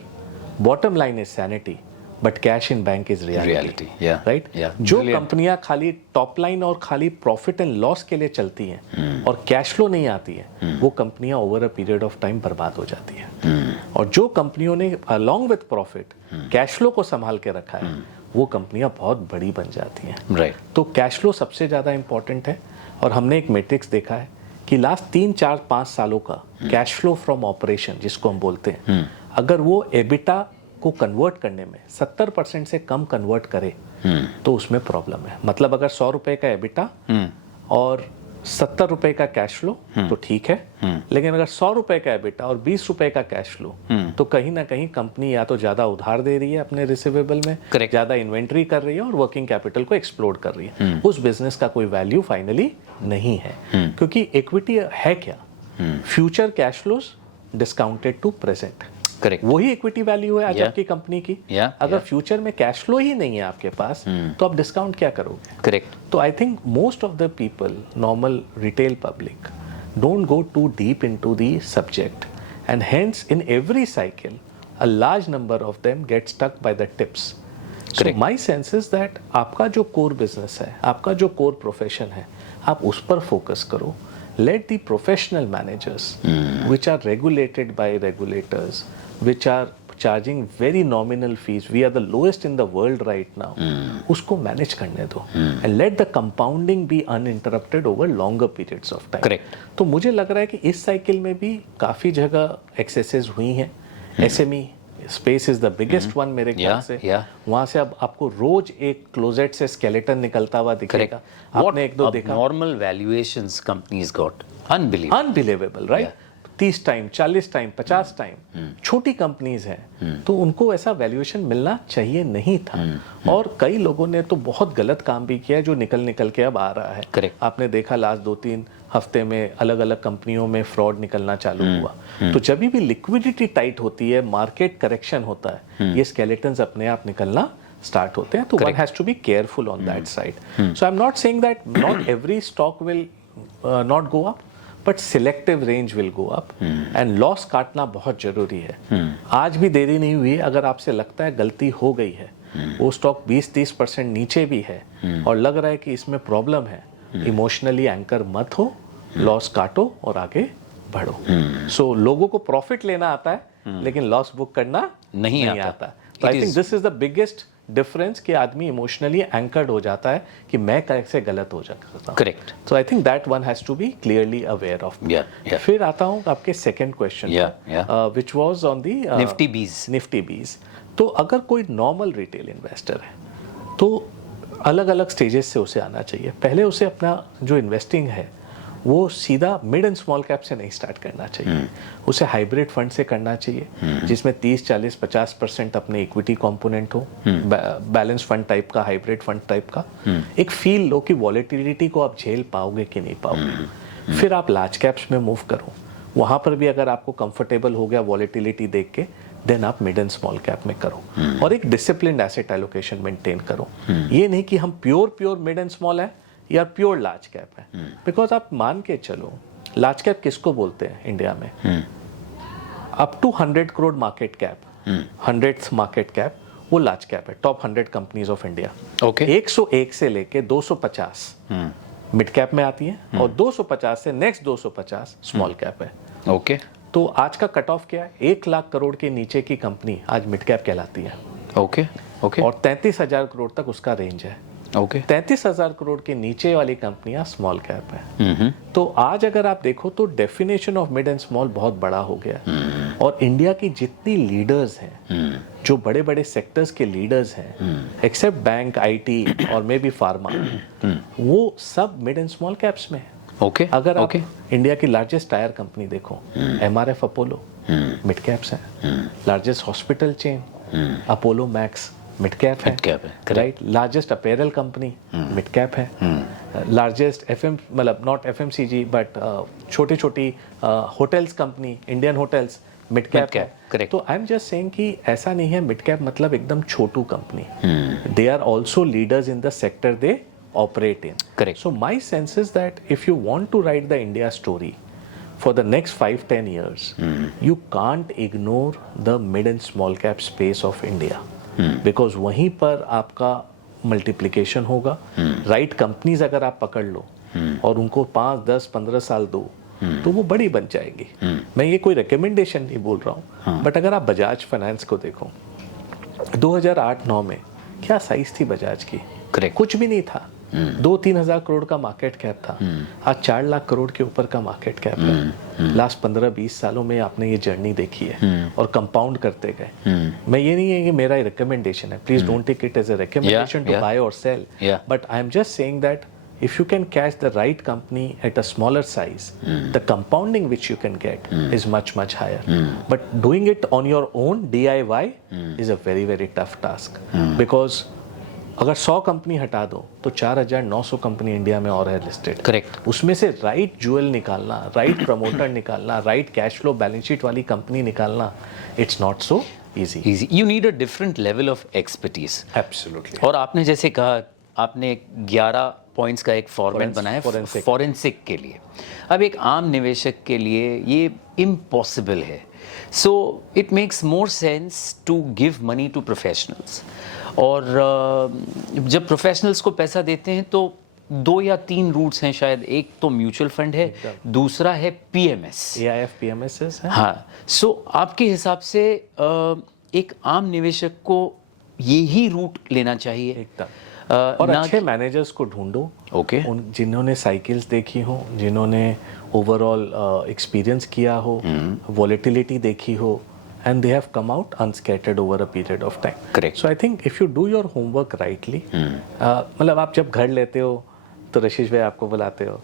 bottom line is sanity, but cash in bank is reality. Right. जो कंपनियां खाली टॉप लाइन और खाली प्रॉफिट एंड लॉस के लिए चलती हैं और कैश फ्लो नहीं आती है, वो कंपनियां over a period of time बर्बाद हो जाती है। और जो कंपनियों ने along with profit cash flow को संभाल के रखा है वो कंपनियां बहुत बड़ी बन जाती हैं। राइट। तो कैश फ्लो सबसे ज़्यादा इंपॉर्टेंट है। और हमने एक मैट्रिक्स देखा है कि लास्ट 3, 4, 5 सालों का कैश फ्लो फ्रॉम ऑपरेशन जिसको हम बोलते हैं, अगर वो एबिटा को कन्वर्ट करने में 70% से कम कन्वर्ट करे तो उसमें प्रॉब्लम है। मतलब अगर 100 रुपए का एबिटा और 70 रुपए का कैश फ्लो तो ठीक है, लेकिन अगर 100 रुपए का एबिटा और 20 रुपए का कैश फ्लो तो कहीं ना कहीं कंपनी या तो ज्यादा उधार दे रही है अपने रिसीवेबल में, Correct. ज्यादा इन्वेंट्री कर रही है और वर्किंग कैपिटल को एक्सप्लोड कर रही है। उस बिजनेस का कोई वैल्यू फाइनली नहीं है, क्योंकि इक्विटी है क्या? Future cash flows discounted to present. Correct. वही इक्विटी वैल्यू है आज Yeah. आपकी कंपनी की। Yeah, अगर yeah. फ्यूचर में कैश फ्लो ही नहीं है आपके पास तो आप डिस्काउंट क्या करोगे? Correct. So I think most of the people, normal retail public, don't go too deep into the subject, and hence in every cycle, a large number of them get stuck by the tips. So Correct. my sense is that आपका जो core business है, आपका जो core profession है, आप उस पर focus करो. Let the professional managers, which are regulated by regulators, which are charging very nominal fees, we are the lowest in the world right now, उसको manage करने दो and let the compounding be uninterrupted over longer periods of time. Correct. तो मुझे लग रहा है कि इस साइकिल में भी काफ़ी जगह एक्सेसेस हुई हैं। SME space is the biggest one मेरे ख्याल से। वहाँ से अब आपको रोज एक क्लोजेट से स्केलेटन निकलता हुआ दिखेगा। आपने एक दो देखा, normal valuations companies got, unbelievable, right? 30 time, 40 time, 50 time छोटी कंपनीज हैं, तो उनको ऐसा वैल्यूएशन मिलना चाहिए नहीं था। और कई लोगों ने तो बहुत गलत काम भी किया है जो निकल के अब आ रहा है। Correct. आपने देखा लास्ट 2-3 हफ्ते में अलग अलग कंपनियों में फ्रॉड निकलना चालू हुआ। तो जब भी लिक्विडिटी टाइट होती है, मार्केट करेक्शन होता है, ये स्केलेटन्स अपने आप निकलना स्टार्ट होते हैं। तो one has to be careful on that side. So I am not saying that not every stock will not go up, but selective range will go up and loss काटना बहुत जरूरी है। आज भी देरी नहीं हुई। अगर आपसे लगता है गलती हो गई है, वो स्टॉक 20-30% नीचे भी है और लग रहा है कि इसमें प्रॉब्लम है, इमोशनली एंकर मत हो, लॉस काटो और आगे बढ़ो। सो लोगों को प्रॉफिट लेना आता है लेकिन लॉस बुक करना नहीं आता। तो I think this is the biggest difference कि आदमी इमोशनली एंकर्ड हो जाता है कि मैं कैसे गलत हो सकता हूं। Correct. So I think that one has to be clearly aware of. फिर आता हूं आपके second question, which was on the Nifty bees. तो अगर कोई नॉर्मल रिटेल इन्वेस्टर है तो अलग अलग स्टेजेस से उसे आना चाहिए। पहले उसे अपना जो इन्वेस्टिंग है वो सीधा मिड एंड स्मॉल कैप से नहीं स्टार्ट करना चाहिए, उसे हाइब्रिड फंड से करना चाहिए जिसमें 30-40-50% अपने इक्विटी कंपोनेंट हो, बैलेंस फंड टाइप का, हाइब्रिड फंड टाइप का। एक फील लो कि वॉलेटिलिटी को आप झेल पाओगे कि नहीं पाओगे। फिर आप लार्ज कैप्स में मूव करो, वहां पर भी अगर आपको कंफर्टेबल हो गया वॉलेटिलिटी देख के, देन आप मिड एंड स्मॉल कैप में करो और एक डिसिप्लिन्ड एसेट एलोकेशन मेंटेन करो। ये नहीं कि हम प्योर मिड एंड स्मॉल है या प्योर लार्ज कैप है। बिकॉज आप मान के चलो, लार्ज कैप किसको बोलते हैं इंडिया में? Up to 100 crore market cap, 100th market cap, वो लार्ज कैप है। Top 100 companies of India. Okay. 101 से लेके 250 मिड कैप में आती है और 250 से नेक्स्ट 250 स्मॉल कैप है। ओके। तो आज का कट ऑफ क्या है? 1 लाख करोड़ के नीचे की कंपनी आज मिड कैप कहलाती है। ओके। ओके। और 33,000 करोड़ तक उसका रेंज है। ओके। 33,000 करोड़ के नीचे वाली कंपनियां स्मॉल कैप है। तो आज अगर आप देखो तो definition of mid and small बहुत बड़ा हो गया। और इंडिया की जितनी लीडर्स हैं, जो बड़े बड़े सेक्टर्स के लीडर्स हैं, एक्सेप्ट बैंक, आईटी और मे बी फार्मा, वो सब मिड एंड स्मॉल कैप्स में है। ओके। अगर आप इंडिया की लार्जेस्ट टायर कंपनी देखो, MRF अपोलो, मिड कैप्स है। Largest hospital chain Apollo Max, mid cap है, right? Largest apparel company mid cap है। लार्जेस्ट मतलब नॉट FMCG बट छोटी छोटी hotels company, Indian hotels, mid cap है। तो आई एम जस्ट सेइंग कि ऐसा नहीं है मिड कैप मतलब एकदम छोटू कंपनी। They are also leaders in the sector they operate in. Correct. So my sense is that if you want to write the India story for the next 5-10 years, you can't ignore the mid and small cap space of India. Because वहीं पर आपका multiplication होगा। Right companies अगर आप पकड़ लो और उनको 5, 10, 15 साल दो तो वो बड़ी बन जाएंगी। मैं ये कोई रिकमेंडेशन नहीं बोल रहा हूँ, बट अगर आप बजाज फाइनेंस को देखो 2008-9 में क्या साइज थी बजाज की? करेक्ट। कुछ भी नहीं था। 2-3 हजार करोड़ का मार्केट कैप था। आज 4 लाख करोड़ के ऊपर का मार्केट कैप है। लास्ट 15-20 सालों में आपने ये जर्नी देखी है और कंपाउंड करते गए। मैं ये नहीं है कि मेरा रिकमेंडेशन है, please don't take it as a recommendation to buy और sell, but I am just saying that if you can catch the right company at a smaller size, the compounding which you can get is much higher. But doing it on your own DIY is a very tough task, because अगर 100 company हटा दो तो 4,900 company India में और है listed. Correct. उसमें से right jewel निकालना, राइट प्रमोटर निकालना, right cash flow balance sheet वाली कंपनी निकालना, it's not so easy. You need a different level of expertise. Absolutely. और आपने जैसे कहा, आपने 11 पॉइंट्स का एक फॉर्मेट बनाया फॉरेंसिक के लिए। अब एक आम निवेशक के लिए ये इम्पॉसिबल है, so it makes more sense to give money to professionals. और जब प्रोफेशनल्स को पैसा देते हैं तो 2 या 3 रूट्स हैं शायद। एक तो म्यूचुअल फंड है, दूसरा है PMS, AIF PMS है। हाँ, सो आपके हिसाब से एक आम निवेशक को यही रूट लेना चाहिए एकदम। और अच्छे मैनेजर्स को ढूंढो, ओके, जिन्होंने साइकिल्स देखी हो, जिन्होंने ओवरऑल एक्सपीरियंस किया हो, वॉलेटिलिटी देखी हो, and they have come out unscattered over a period of time. Correct. So I think if you do your homework rightly, मतलब आप जब घर लेते हो तो रशीश भाई आपको बुलाते हो,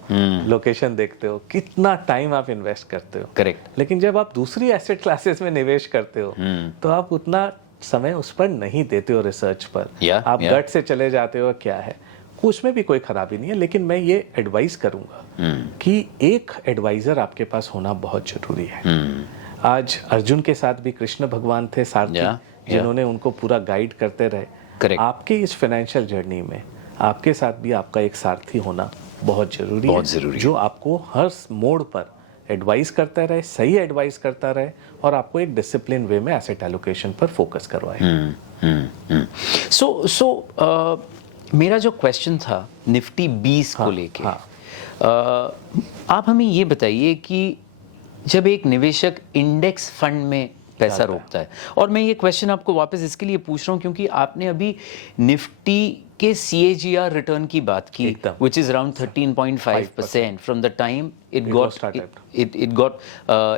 लोकेशन देखते हो, कितना टाइम आप इन्वेस्ट करते हो। करेक्ट। लेकिन जब आप दूसरी एसेट क्लासेस में निवेश करते हो तो आप उतना समय उस पर नहीं देते हो, रिसर्च पर। आप गट से चले जाते हो, क्या है, उसमें भी कोई खराबी नहीं है। लेकिन मैं ये एडवाइस करूंगा कि एक एडवाइजर आपके पास होना बहुत जरूरी है। आज अर्जुन के साथ भी कृष्ण भगवान थे सारथी, जिन्होंने उनको पूरा गाइड करते रहे। Correct. आपके इस फाइनेंशियल जर्नी में आपके साथ भी आपका एक सारथी होना बहुत जरूरी है, जो आपको हर मोड़ पर एडवाइस करता रहे, सही एडवाइस करता रहे और आपको एक डिसिप्लिन वे में एसेट एलोकेशन पर फोकस करवाए। सो मेरा जो क्वेश्चन था निफ्टी 20 को लेके, आप हमें ये बताइए कि जब एक निवेशक इंडेक्स फंड में पैसा रोकता है, और मैं ये क्वेश्चन आपको वापस इसके लिए पूछ रहा हूँ क्योंकि आपने अभी निफ्टी के CAGR रिटर्न की बात की, which is around 13.5% from the time it got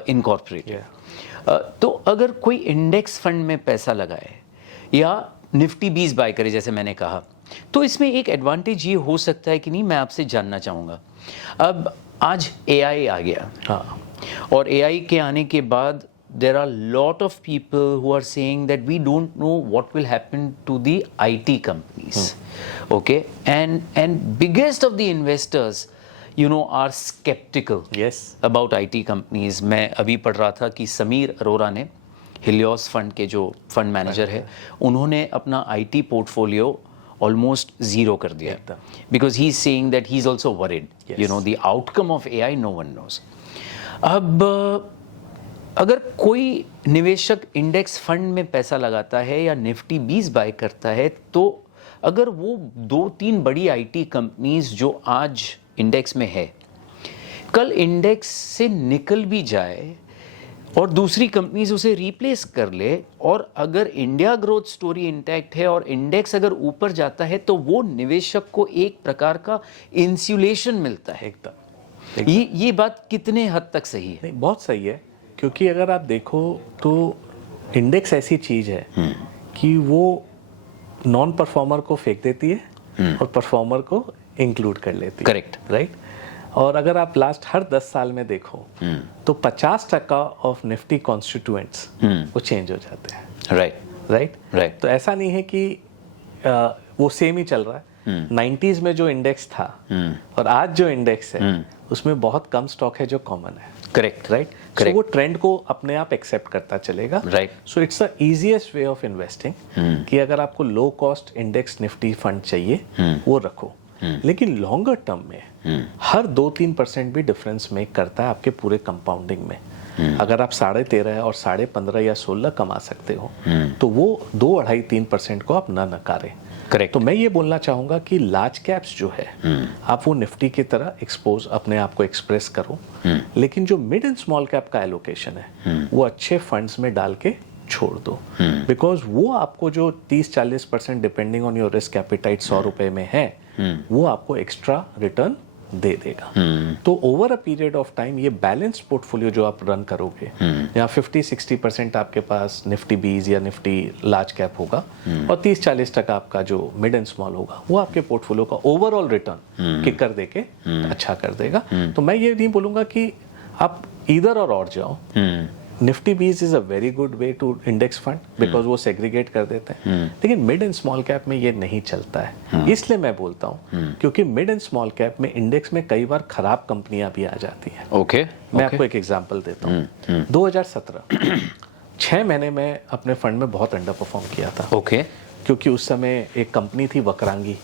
incorporated. तो अगर कोई इंडेक्स फंड में पैसा लगाए या निफ्टी 20 बाय करे जैसे मैंने कहा, तो इसमें एक एडवांटेज ये हो सकता है कि नहीं, मैं आपसे जानना चाहूँगा। अब आज AI आ गया, और AI के आने के बाद there are lot of people who are saying that we don't know what will happen to the IT companies. Okay, and biggest of the investors, you know, are skeptical about IT companies. मैं अभी पढ़ रहा था कि समीर अरोरा ने Helios fund के जो fund manager है, उन्होंने अपना IT पोर्टफोलियो ऑलमोस्ट जीरो कर दिया, because he is saying that he is also worried, you know, the outcome of AI no one knows. अब अगर कोई निवेशक इंडेक्स फंड में पैसा लगाता है या निफ्टी 20 बाय करता है, तो अगर वो 2-3 बड़ी IT कंपनीज जो आज इंडेक्स में है, कल इंडेक्स से निकल भी जाए और दूसरी कंपनीज उसे रिप्लेस कर ले, और अगर इंडिया ग्रोथ स्टोरी इंटैक्ट है और इंडेक्स अगर ऊपर जाता है, तो वो निवेशक को एक प्रकार का इंसुलेशन मिलता है। एकदम। ये बात कितने हद तक सही है? नहीं, बहुत सही है, क्योंकि अगर आप देखो तो इंडेक्स ऐसी चीज है कि वो नॉन परफॉर्मर को फेंक देती है और परफॉर्मर को इंक्लूड कर लेती है। Correct, right. और अगर आप लास्ट हर 10 साल में देखो तो 50% ऑफ निफ्टी कॉन्स्टिट्यूएंट्स वो चेंज हो जाते हैं। राइट। तो ऐसा नहीं है कि वो सेम ही चल रहा है। 90s में जो इंडेक्स था और आज जो इंडेक्स है, उसमें बहुत कम स्टॉक है जो कॉमन है। Correct, right. सो वो ट्रेंड को अपने आप एक्सेप्ट करता चलेगा। Right. So it's the easiest way of investing कि अगर आपको low cost index Nifty fund चाहिए, वो रखो। लेकिन लॉन्गर टर्म में हर 2-3% भी डिफरेंस मेक करता है आपके पूरे कंपाउंडिंग में। अगर आप 13.5 और 15.5 या 16 कमा सकते हो, तो वो 2-2.5-3% को आप ना नकारें। Correct. तो मैं ये बोलना चाहूंगा कि लार्ज कैप्स जो है आप वो निफ्टी की तरह एक्सपोज अपने आप को एक्सप्रेस करो, लेकिन जो मिड एंड स्मॉल कैप का एलोकेशन है वो अच्छे फंड्स में डाल के छोड़ दो, बिकॉज वो आपको जो 30-40% depending on your risk appetite 100 रुपए में है वो आपको एक्स्ट्रा रिटर्न दे देगा। तो over a period of time ये बैलेंस पोर्टफोलियो जो आप रन करोगे, यहाँ 50-60% आपके पास निफ्टी 20 या निफ्टी लार्ज कैप होगा और 30-40% आपका जो मिड एंड स्मॉल होगा वो आपके पोर्टफोलियो का ओवरऑल रिटर्न किक कर दे के अच्छा कर देगा। तो मैं ये नहीं बोलूंगा कि आप इधर और जाओ। Nifty 20 is a very good way to index fund because वो सेग्रीगेट कर देते हैं, लेकिन मिड एंड स्मॉल कैप में ये नहीं चलता है। इसलिए मैं बोलता हूँ क्योंकि मिड एंड स्मॉल कैप में इंडेक्स में कई बार खराब कंपनियां भी आ जाती हैं। ओके, मैं आपको एक एग्जांपल देता हूँ। 2017 6 महीने में अपने फंड में बहुत अंडर परफॉर्म किया था। ओके, क्योंकि उस समय एक कंपनी थी वक्रांगी,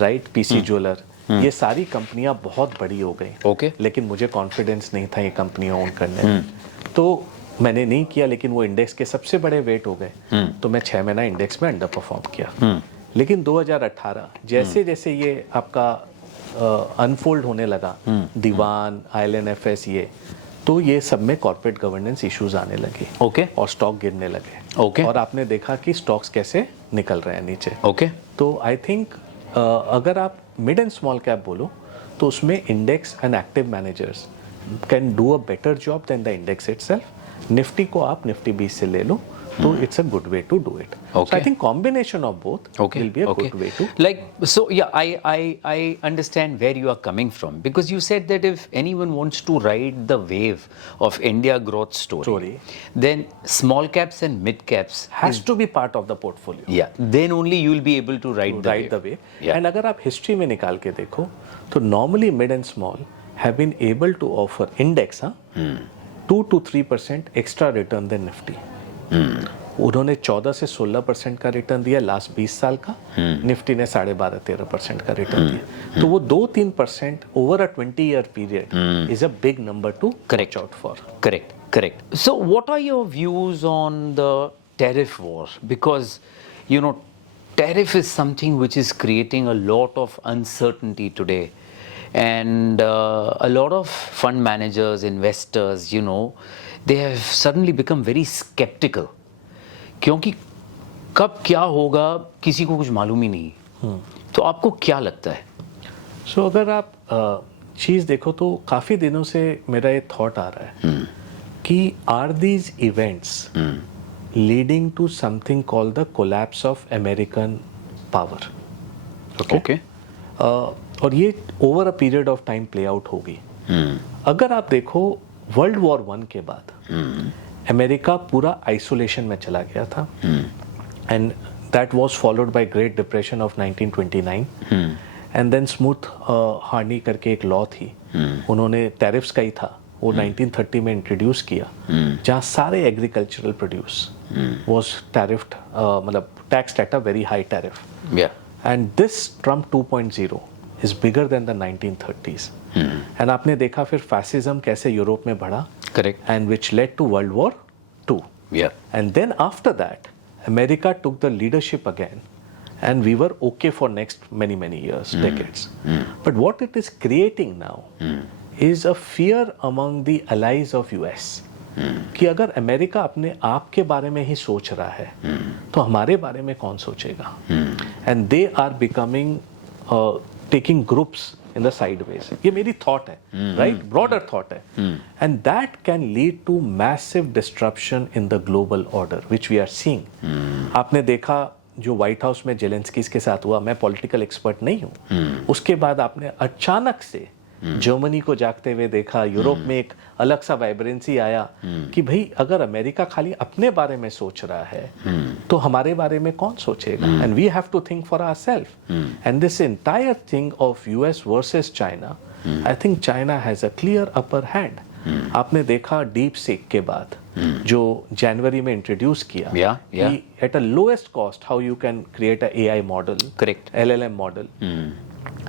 राइट, पीसी ज्वेलर, ये सारी कंपनियां बहुत बड़ी हो गई। ओके, लेकिन मुझे कॉन्फिडेंस नहीं था ये कंपनियां ओन करने में, तो मैंने नहीं किया, लेकिन वो इंडेक्स के सबसे बड़े वेट हो गए, तो मैं 6 महीना इंडेक्स में अंडर परफॉर्म किया। लेकिन 2018 जैसे जैसे ये आपका अनफोल्ड होने लगा, दीवान, IL&FS, ये तो ये सब में कॉर्पोरेट गवर्नेंस इश्यूज आने लगे। ओके, और स्टॉक गिरने लगे। ओके, और आपने देखा कि स्टॉक्स कैसे निकल रहे हैं नीचे। ओके, तो आई थिंक अगर आप मिड एंड स्मॉल कैप बोलो तो उसमें index and active managers can do a better job than the index itself. Nifty को आप निफ्टी 20 से ले लो तो it's a good way to do it. So I think combination of both will be a good way to. Like, so yeah, I understand where you are coming from, because you said that if anyone wants to ride the wave of India growth story, then small caps and mid caps has to be part of the portfolio. Yeah, then only you will be able to ride the wave. Yeah. And अगर आप history में निकाल के देखो तो normally mid and small have been able to offer index 2 to 3% extra return than Nifty. उन्होंने 14 से 16% का रिटर्न दिया लास्ट 20 साल का, निफ्टी ने 12.5-13% का रिटर्न दिया। तो वो 2-3% over a 20-year period is a big number two correct out for. Correct. So what are your views on the tariff war? Because tariff is something which is creating a lot of uncertainty today, and a lot of fund managers, investors, they have suddenly become very skeptical, क्योंकि कब क्या होगा किसी को कुछ मालूम ही नहीं। तो आपको क्या लगता है? सो अगर आप चीज़ देखो तो काफ़ी दिनों से मेरा ये थॉट आ रहा है कि are these events leading to something called the collapse of American power. Okay, और ये over a period of time play out होगी। अगर आप देखो वर्ल्ड वॉर 1 के बाद अमेरिका पूरा आइसोलेशन में चला गया था, and that was followed by great depression of 1929, and then Smoot Hawley करके एक लॉ थी, उन्होंने टैरिफ्स का ही था, वो 1930 में इंट्रोड्यूस किया, जहाँ सारे एग्रीकल्चरल प्रोड्यूस वाज टैरिफ्ड, मतलब taxed eight a very high tariff. And this Trump 2.0 is bigger than the 1930s। And आपने देखा फिर फैसिज्म कैसे यूरोप में बढ़ा, correct, and which led to World War II. And then after that, America took the leadership again, and we were okay for next many years, decades. But what it is creating now is a fear among the allies of US. कि अगर America अपने आप के बारे में ही सोच रहा है तो हमारे बारे में कौन सोचेगा? And they are becoming taking groups in the sideways. ये मेरी thought है, right? Broader thought है, and that can lead to massive disruption in the global order, which we are seeing. आपने देखा जो व्हाइट हाउस में जेलेंस्की के साथ हुआ, मैं पॉलिटिकल एक्सपर्ट नहीं हूँ, उसके बाद आपने अचानक से जर्मनी को जागते हुए देखा, यूरोप में एक अलग सा वाइब्रेंसी आया कि भाई अगर अमेरिका खाली अपने बारे में सोच रहा है तो हमारे बारे में कौन सोचेगा? And we have to think for ourselves. And this entire thing of US versus China, I think China has a clear upper hand. आपने देखा डीप सीक के बाद जो जनवरी में इंट्रोड्यूस किया, at a lowest cost how you can create a AI model, correct, LLM model,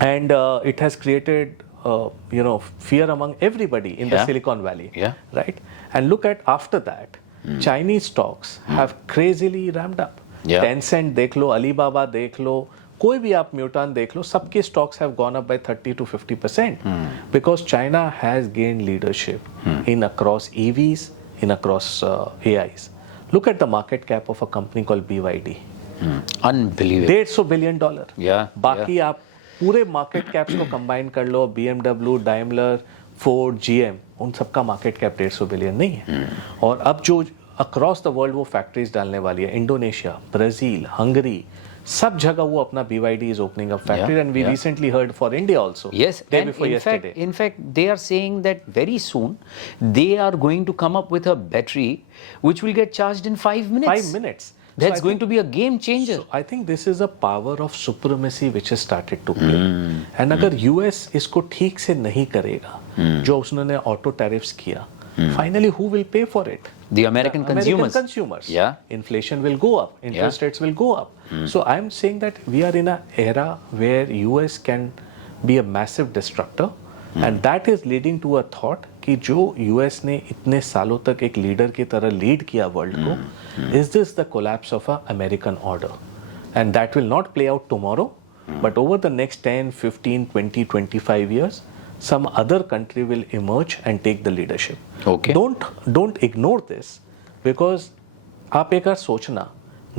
and it has created fear among everybody in the Silicon Valley, right? And look at after that, Chinese stocks have crazily ramped up. Tencent देख लो, Alibaba देख लो, कोई भी आप म्यूटान देख लो, सबके stocks have gone up by 30 to 50% because China has gained leadership in across EVs, in across AIs. Look at the market cap of a company called BYD. Unbelievable. $150 billion. Yeah. बाकी आप पूरे market caps को combine कर लो, BMW, Daimler, Ford, GM, उन सबका market cap 150 billion नहीं है. और अब जो अक्रॉस द वर्ल्ड वो फैक्ट्रीज डालने वाली है, इंडोनेशिया, ब्राजील, हंगरी, सब जगह वो अपना BYD is opening up factory, and we recently heard for India also. Yes, day and before yesterday. in fact, they are saying that very soon they are going to come up with a battery which will get charged in 5 minutes. 5 minutes. That's going to be a game changer. So I think this is a power of supremacy which has started to play. And अगर US इसको ठीक से नहीं करेगा, जो उसने auto tariffs किया, finally who will pay for it? The American consumers. Yeah. Inflation will go up, interest rates will go up. So I'm saying that we are in an era where US can be a massive disruptor, and that is leading to a thought कि जो US ने इतने सालों तक एक leader की तरह lead किया वर्ल्ड को, is this the collapse of a American order? And that will not play out tomorrow, but over the next 10, 15, 20, 25 years, some other country will emerge and take the leadership. Okay. Don't ignore this, because आप एक बार सोचना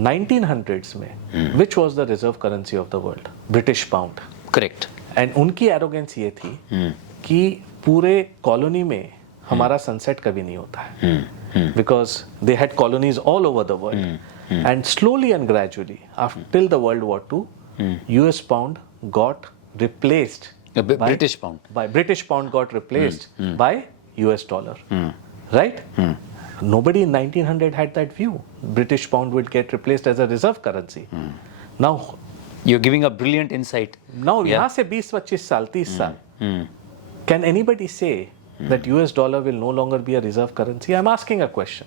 1900s में which was the reserve currency of the world? British pound. Correct. And उनकी arrogance ये थी कि पूरे colony में हमारा सनसेट कभी नहीं होता है, because they had colonies all over the world. And slowly and gradually, after till the World War II, US pound got replaced. British pound. British pound got replaced by US dollar. Right? Nobody in 1900 had that view. British pound would get replaced as a reserve currency. Now You're giving a brilliant insight. Now यहाँ से 20-25 साल, 30 साल, can anybody say that US dollar will no longer be a reserve currency? I'm asking a question.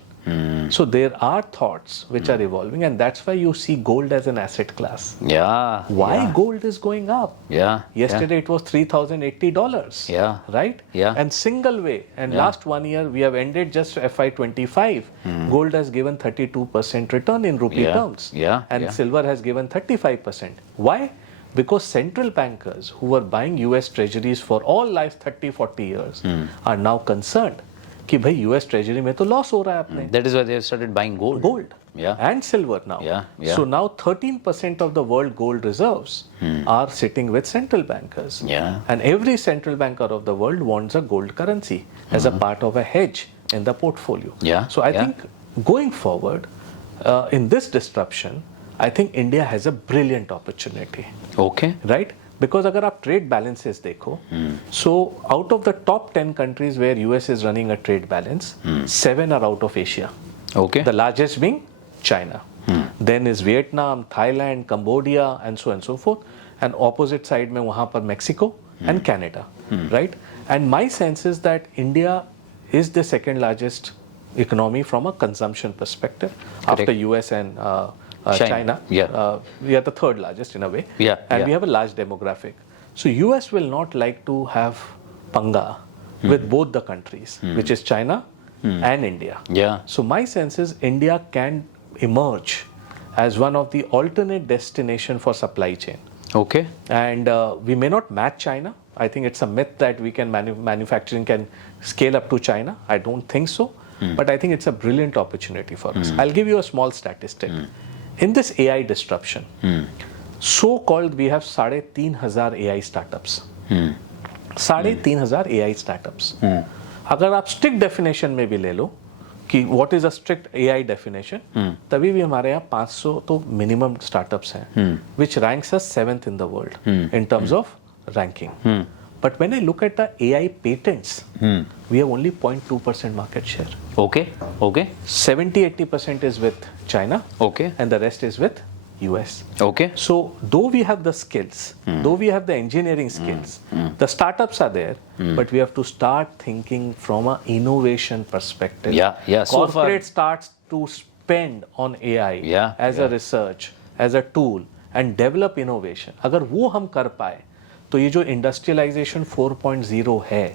So there are thoughts which are evolving, and that's why you see gold as an asset class. Yeah. Why yeah. gold is going up? Yeah. Yesterday it was $3,080. Yeah. Right? Yeah. And single way. And last 1 year we have ended just FY25. Gold has given 32% return in rupee terms. Yeah. And silver has given 35%. Why? Because central bankers who were buying US treasuries for all last 30-40 years are now concerned कि भाई US treasury में तो loss हो रहा है अपने. That is why they have started buying gold. Gold. Yeah. And silver now. Yeah. Yeah. So now 13% of the world gold reserves are sitting with central bankers. Yeah. And every central banker of the world wants a gold currency as a part of a hedge in the portfolio. Yeah. So I think going forward, in this disruption, I think India has a brilliant opportunity. Okay. Right? Because अगर आप trade balances देखो, so out of the top 10 countries where US is running a trade balance, 7 are out of Asia. Okay. The largest being China. Then is Vietnam, Thailand, Cambodia, and so forth. And opposite side में वहाँ पर Mexico and Canada. Right? And my sense is that India is the second largest economy from a consumption perspective. Correct. After US and China. Yeah. We are the third largest in a way. Yeah. And we have a large demographic. So US will not like to have panga with both the countries, which is China and India. Yeah. So my sense is India can emerge as one of the alternate destination for supply chain. Okay. And we may not match China. I think it's a myth that we can manufacturing can scale up to China. I don't think so. But I think it's a brilliant opportunity for us. I'll give you a small statistic. In this AI disruption, so-called we have 3,500 AI startups. 3,500 AI startups. अगर आप strict definition में भी ले लो कि what is a strict AI definition, तभी भी हमारे यहाँ 500 तो minimum startups हैं, which ranks us 7th in the world in terms of ranking. But when I look at the AI patents, we have only 0.2% market share. Okay. Okay. 70-80% is with China. Okay. And the rest is with US. Okay. So though we have the skills, though we have the engineering skills, the startups are there, but we have to start thinking from an innovation perspective. Yeah. Yeah. So far, Corporate starts to spend on AI as a research, as a tool, and develop innovation. अगर वो हम कर पाए तो ये जो industrialisation 4.0 है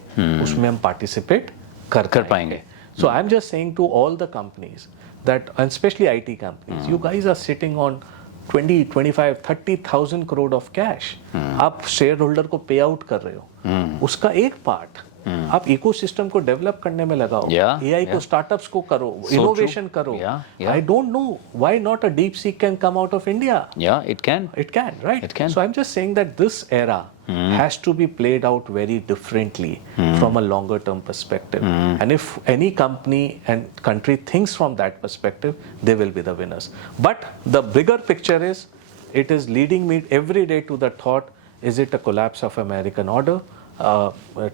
उसमें हम पार्टिसिपेट कर पाएंगे. So I'm just saying to all the companies that, and especially IT companies, you guys are sitting on 20, 25, 30,000 crore of cash आप शेयर होल्डर को पे आउट कर रहे हो, उसका एक पार्ट आप इकोसिस्टम को डेवलप करने में लगाओ, एआई को स्टार्टअप्स को करो, इनोवेशन करो. I don't know why not a deep seek can come out of India. It can. It can, right? It can. So I'm just saying that this era has to be played out very differently from a longer term perspective. And if any company and country thinks from that perspective, they will be the winners. But the bigger picture is, it is leading me every day to the thought, is it a collapse of American order?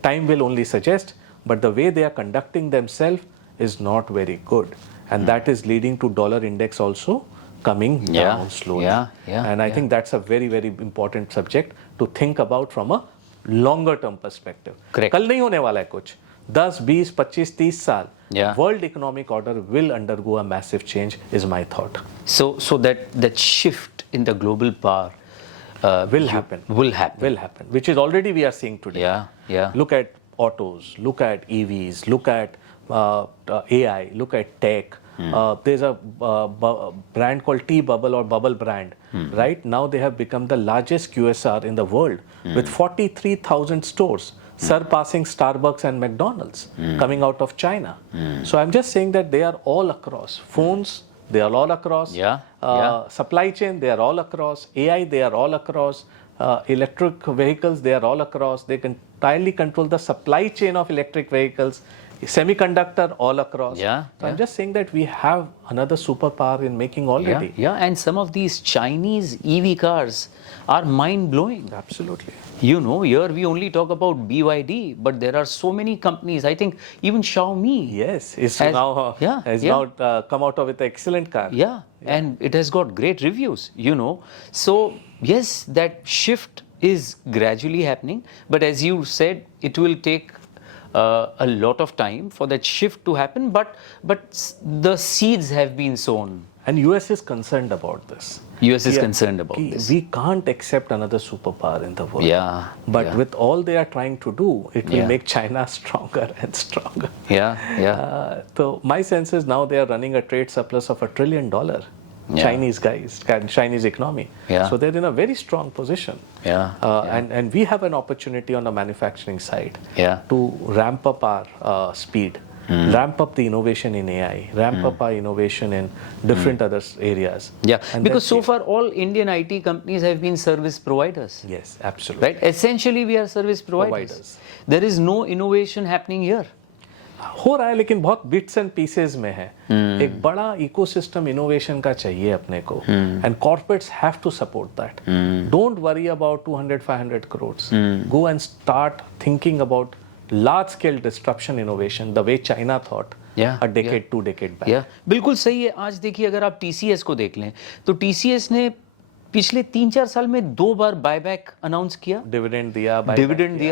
Time will only suggest, but the way they are conducting themselves is not very good. And that is leading to dollar index also coming down slowly. And I think that's a very, very important subject to think about from a longer term perspective. Correct. कल नहीं होने वाला है कुछ 10, 20, 25, 30 साल. World economic order will undergo a massive change is my thought. So that shift in the global power Will happen. Which is already we are seeing today. Look at autos, look at EVs, look at AI, look at tech. There's a brand called T-Bubble or Bubble brand. Right now they have become the largest QSR in the world with 43,000 stores, surpassing Starbucks and McDonald's coming out of China. So I'm just saying that they are all across. Phones, they are all across. Supply chain, they are all across. AI, they are all across. Electric vehicles, they are all across. They can entirely control the supply chain of electric vehicles. Semiconductor, all across. So I'm just saying that we have another superpower in making already. And some of these Chinese EV cars are mind-blowing. Absolutely. You know, here we only talk about BYD, but there are so many companies. I think even Xiaomi. Has now come out with an excellent car. And it has got great reviews, you know. So, yes, that shift is gradually happening, but as you said, it will take a lot of time for that shift to happen, but the seeds have been sown. And US is concerned about this. US is concerned about this. We can't accept another superpower in the world. But with all they are trying to do, it will make China stronger and stronger. So my sense is now they are running a trade surplus of $1 trillion. Chinese guys, Chinese economy. So they're in a very strong position. And we have an opportunity on the manufacturing side to ramp up our speed. Ramp up the innovation in AI, ramp up our innovation in different other areas. And because so far all Indian IT companies have been service providers. Yes, absolutely. Right? Essentially we are service providers. There is no innovation happening here. हो रहा है लेकिन बहुत bits and pieces में है. एक बड़ा ecosystem innovation का चाहिए अपने को, and corporates have to support that. Don't worry about 200-500 crores. Go and start thinking about large scale disruption innovation the way China thought a decade, 2 decades back. बिल्कुल सही है. आज देखिए अगर आप TCS को देख लें तो TCS ने पिछले 3-4 साल में 2 बार बायबैक अनाउंस किया, डिविडेंड दिया,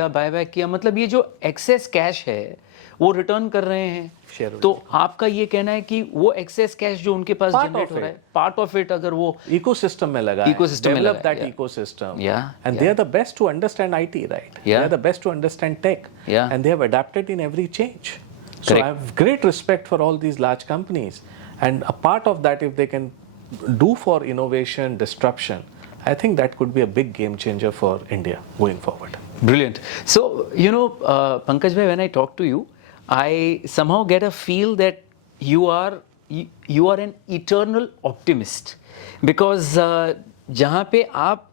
बायबैक किया. मतलब ये जो एक्सेस कैश है वो रिटर्न कर रहे हैं. तो आपका ये कहना है कि वो एक्सेस कैश जो उनके पास जनरेट हो रहा है, पार्ट ऑफ इट अगर वो इकोसिस्टम में लगा, develop that ecosystem, and they are the best to understand IT, right? They are the best to understand tech, and they have adapted in every change. So I have great respect for all these large companies, and a part of that, if they can do for innovation, disruption, I think that could be a big game changer for India going forward. Brilliant. So, you know, Pankaj bhai, when I talk to you, I somehow get a feel that you are an eternal optimist, because जहाँ पे आप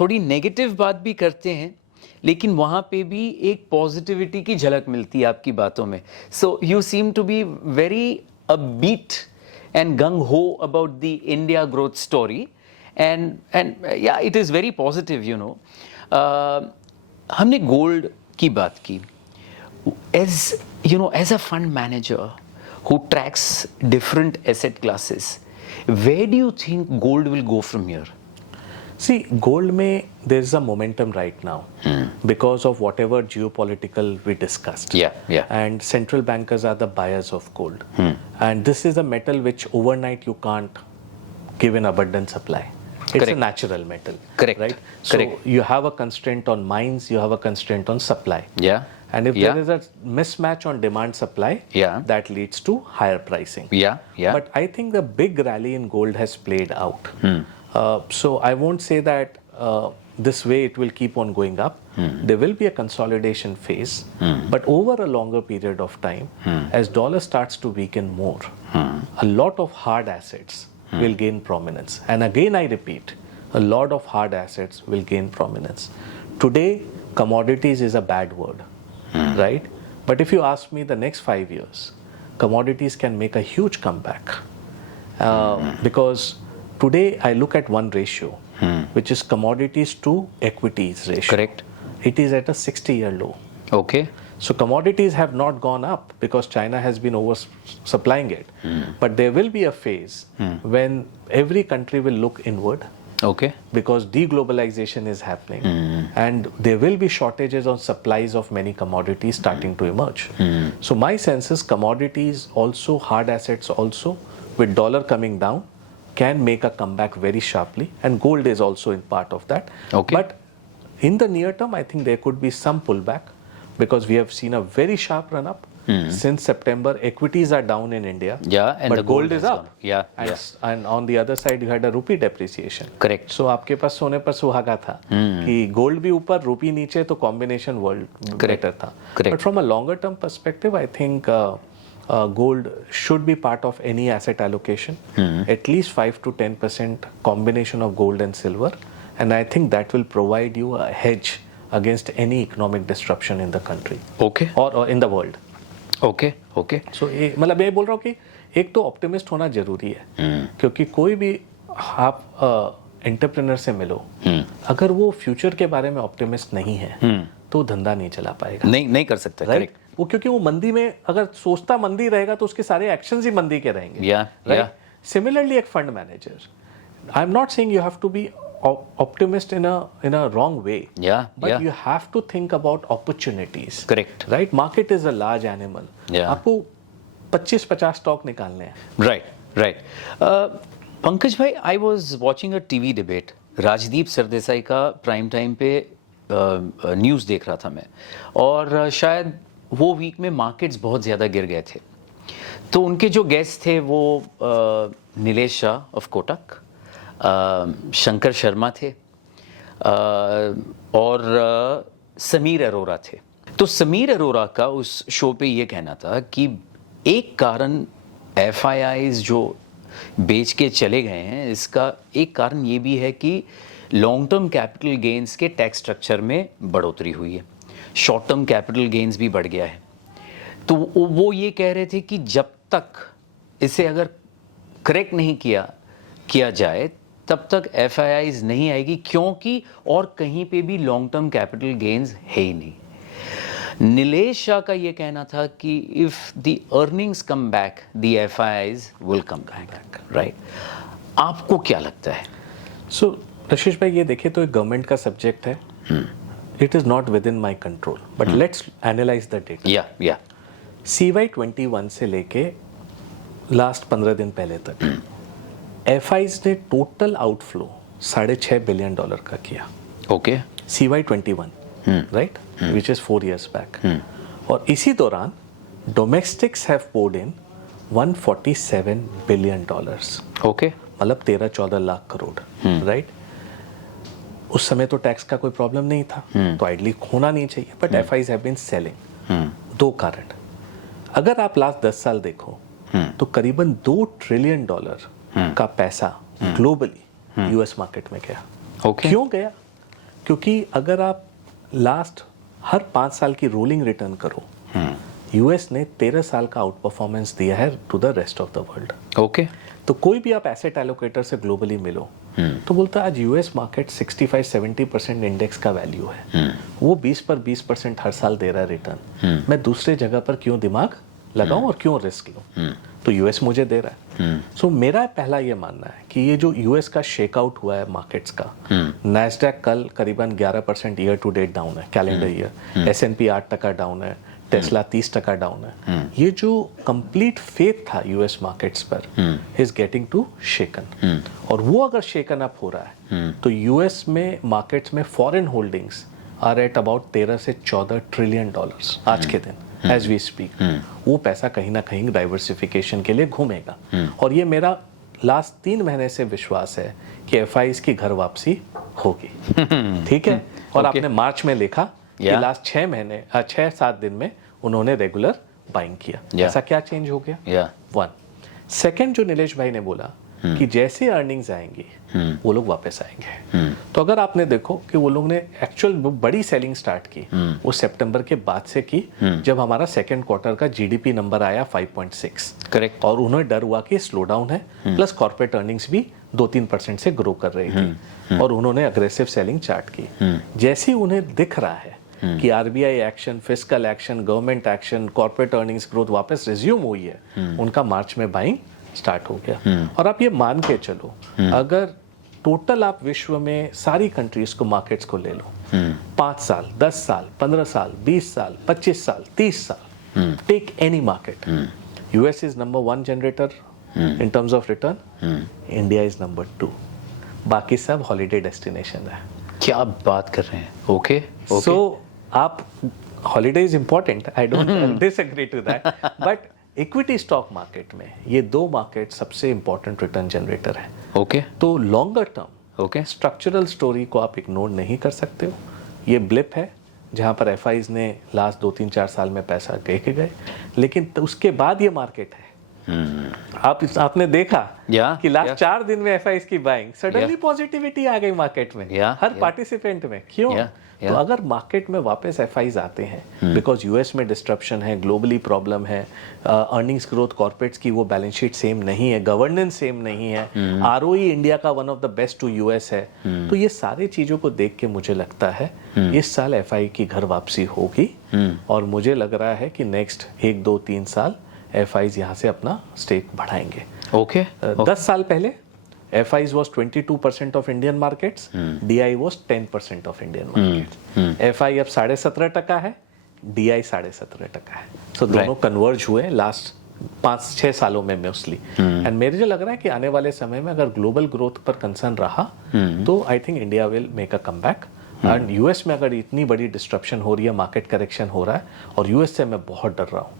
थोड़ी negative बात भी करते हैं लेकिन वहाँ पे भी एक पॉजिटिविटी की झलक मिलती है आपकी बातों में. So you seem to be very upbeat and gung-ho about the India growth story, and yeah, it is very positive, you know. हमने गोल्ड की बात की. As a fund manager who tracks different asset classes, where do you think gold will go from here? See, gold में there is a momentum right now because of whatever geopolitical we discussed. And central bankers are the buyers of gold. And this is a metal which overnight you can't give in abundant supply. It's a natural metal. Right? So you have a constraint on mines, you have a constraint on supply. And if there is a mismatch on demand supply, that leads to higher pricing. But I think the big rally in gold has played out. So I won't say that this way it will keep on going up. There will be a consolidation phase, but over a longer period of time, as dollar starts to weaken more, a lot of hard assets will gain prominence. And again, I repeat, a lot of hard assets will gain prominence. Today, commodities is a bad word, right? But if you ask me the next 5 years, commodities can make a huge comeback. Because today I look at one ratio, which is commodities to equities ratio. Correct. It is at a 60-year low. Okay. So commodities have not gone up because China has been oversupplying it. But there will be a phase when every country will look inward. Okay. Because deglobalization is happening and there will be shortages on supplies of many commodities starting to emerge. So my sense is commodities also, hard assets also, with dollar coming down, can make a comeback very sharply, and gold is also in part of that. Okay. But in the near term, I think there could be some pullback because we have seen a very sharp run up. Since September, equities are down in India. Yeah, and but the gold gold is has up. gone. Yeah, and, yeah. and on the other side, you had a rupee depreciation. Correct. So आपके पास सोने पर सुहागा था कि gold भी ऊपर रुपी नीचे, तो कॉम्बिनेशन वर्ल्ड बेटर था. Correct. But from a longer term perspective, I think gold should be part of any asset allocation. At least 5 to 10% combination of gold and silver, and I think that will provide you a hedge against any economic disruption in the country Okay. or in the world. Okay. Okay. So मतलब मैं बोल रहा हूँ कि एक तो optimist होना जरूरी है, क्योंकि कोई भी आप एंटरप्रेन्योर से मिलो, अगर वो फ्यूचर के बारे में ऑप्टिमिस्ट नहीं है तो धंधा नहीं चला पाएगा. नहीं कर सकता. राइट. Correct. वो क्योंकि वो मंदी में अगर सोचता मंदी रहेगा तो उसके सारे एक्शंस ही मंदी के रहेंगे. Yeah, right. yeah. सिमिलरली एक fund manager, I am not saying you have to be optimist in a wrong way. Yeah, But yeah. you have to think about opportunities. Correct. Right? Market is a large animal. Yeah. आपको 25-50 stock निकालने हैं. Right, right. Pankaj भाई, I was watching a TV debate. Rajdeep Sardesai का prime time पे news देख रहा था मैं, और शायद वो वीक में मार्केट्स बहुत ज़्यादा गिर गए थे. तो उनके जो गेस्ट थे वो नीलेश शाह ऑफ कोटक, शंकर शर्मा थे, और समीर अरोरा थे. तो समीर अरोरा का उस शो पे ये कहना था कि एक कारण FIIs जो बेच के चले गए हैं, इसका एक कारण ये भी है कि लॉन्ग टर्म कैपिटल गेन्स के टैक्स स्ट्रक्चर में बढ़ोतरी हुई है, शॉर्ट टर्म कैपिटल गेन्स भी बढ़ गया है. तो वो ये कह रहे थे कि जब तक इसे अगर करेक्ट नहीं किया जाए तब तक FIIs नहीं आएगी, क्योंकि और कहीं पे भी लॉन्ग टर्म कैपिटल गेन्स है ही नहीं. नीलेश शाह का ये कहना था कि if the earnings come back the FIIs will come back. Right. आपको क्या लगता है? सो रशीश भाई, ये देखिए तो एक गवर्नमेंट का सब्जेक्ट है. It is not with in my control, but let's analyse the data. या CY 21 से लेके लास्ट 15 दिन पहले तक FIs ने टोटल आउटफ्लो $6.5 बिलियन का किया. Okay. CY 21, right, which is 4 years back. और इसी दौरान domestics have poured in $147 billion. Okay. मतलब 13-14 लाख करोड़. राइट. उस समय तो टैक्स का कोई प्रॉब्लम नहीं था, तो आइडली होना नहीं चाहिए, but FIs have been selling. 2 कारण. अगर आप लास्ट 10 साल देखो तो करीबन $2 ट्रिलियन का पैसा ग्लोबली US मार्केट में गया. ओके. क्यों गया? क्योंकि अगर आप लास्ट हर 5 साल की रोलिंग रिटर्न करो, US ने 13 साल का आउट परफॉर्मेंस दिया है to the rest of the world. Okay. तो कोई भी आप एसेट एलोकेटर से ग्लोबली मिलो तो बोलता है आज US मार्केट 65-70% इंडेक्स का वैल्यू है, वो 20 पर 20% हर साल दे रहा है रिटर्न. मैं दूसरे जगह पर क्यों दिमाग लगाऊं और क्यों रिस्क लूं? तो US मुझे दे रहा है. सो मेरा पहला ये मानना है कि ये जो US का शेकआउट हुआ है मार्केट्स का, नैस्डैक कल करीबन 11% ईयर टू डेट डाउन है कैलेंडर ईयर, S&P 8% डाउन है, टेस्ला 30% डाउन है. ये जो कंप्लीट फेथ था US मार्केट्स पर इज गेटिंग टू शेकन. और वो अगर शेकन अप हो रहा है तो US में मार्केट्स में foreign holdings are at about 13 से 14 ट्रिलियन डॉलर्स आज के दिन एज वी स्पीक. वो पैसा कहीं ना कहीं डाइवर्सिफिकेशन के लिए घूमेगा. और ये मेरा लास्ट 3 महीने से विश्वास है कि एफआईज की घर वापसी होगी। ठीक है, और आपने मार्च में लिखा कि लास्ट 6-7 दिन में उन्होंने रेगुलर बाइंग किया। ऐसा क्या चेंज हो गया? 1 सेकेंड, जो नीलेश भाई ने बोला कि जैसे अर्निंग्स आएंगी वो लोग वापस आएंगे। तो अगर आपने देखो कि वो लोग ने एक्चुअल बड़ी सेलिंग स्टार्ट की वो सितंबर के बाद से की, जब हमारा सेकंड क्वार्टर का जीडीपी नंबर आया 5.6। करेक्ट। और उन्हें डर हुआ कि स्लो डाउन है, प्लस कॉर्पोरेट अर्निंग्स भी 2-3% से ग्रो कर रही थी, और उन्होंने अग्रेसिव सेलिंग स्टार्ट की। जैसे ही उन्हें दिख रहा है कि RBI action, fiscal action, government action, corporate earnings growth वापस रिज्यूम हुई है, उनका मार्च में बाइंग स्टार्ट हो गया। और आप ये मान के चलो, अगर टोटल आप विश्व में सारी कंट्रीज को, मार्केट्स को ले लो, 5 साल, 10 साल, 15 साल, 20 साल, 25 साल, 30 साल, take any market, US is number 1 generator in terms of return, India is number 2, बाकी सब हॉलीडे डेस्टिनेशन है। क्या बात कर रहे हैं? ओके, सो आप, holiday is important, I don't disagree to that, but equity stock market में ये 2 मार्केट सबसे इंपॉर्टेंट रिटर्न जनरेटर है। ओके, तो longer term okay, structural story को आप इग्नोर नहीं कर सकते हो। ये ब्लिप है जहां पर एफआईज ने लास्ट 2-3-4 साल में पैसा गए, लेकिन उसके बाद ये मार्केट है। आपने देखा कि लास्ट 4 दिन में एफआईज की बाइंग, सडनली पॉजिटिविटी आ गई मार्केट में, हर पार्टिसिपेंट में। क्यों? तो अगर मार्केट में वापस एफआईज आते हैं, बिकॉज यूएस में डिस्ट्रप्शन है, ग्लोबली प्रॉब्लम है, अर्निंग्स ग्रोथ कॉर्पोरेट्स की वो बैलेंस शीट सेम नहीं है, गवर्नेंस सेम नहीं है, आरओई इंडिया का one of the best to US है, तो ये सारी चीजों को देख के मुझे लगता है इस साल एफआई की घर वापसी होगी, और मुझे लग रहा है कि नेक्स्ट 1-2-3 साल एफआईज यहाँ से अपना स्टेक बढ़ाएंगे। ओके, 10 साल पहले FIs was 22% of Indian markets, DI was 10% of Indian markets. FI अब 17.5% है, DI 17.5% है। So दोनों कन्वर्ज हुए लास्ट 5-6 सालों में मोस्टली। एंड मेरे जो लग रहा है कि आने वाले समय में अगर ग्लोबल ग्रोथ पर कंसर्न रहा तो I think India will make a comeback. And US में अगर इतनी बड़ी डिस्ट्रप्शन हो रही है, मार्केट करेक्शन हो रहा है, और यूएस से मैं बहुत डर रहा हूँ,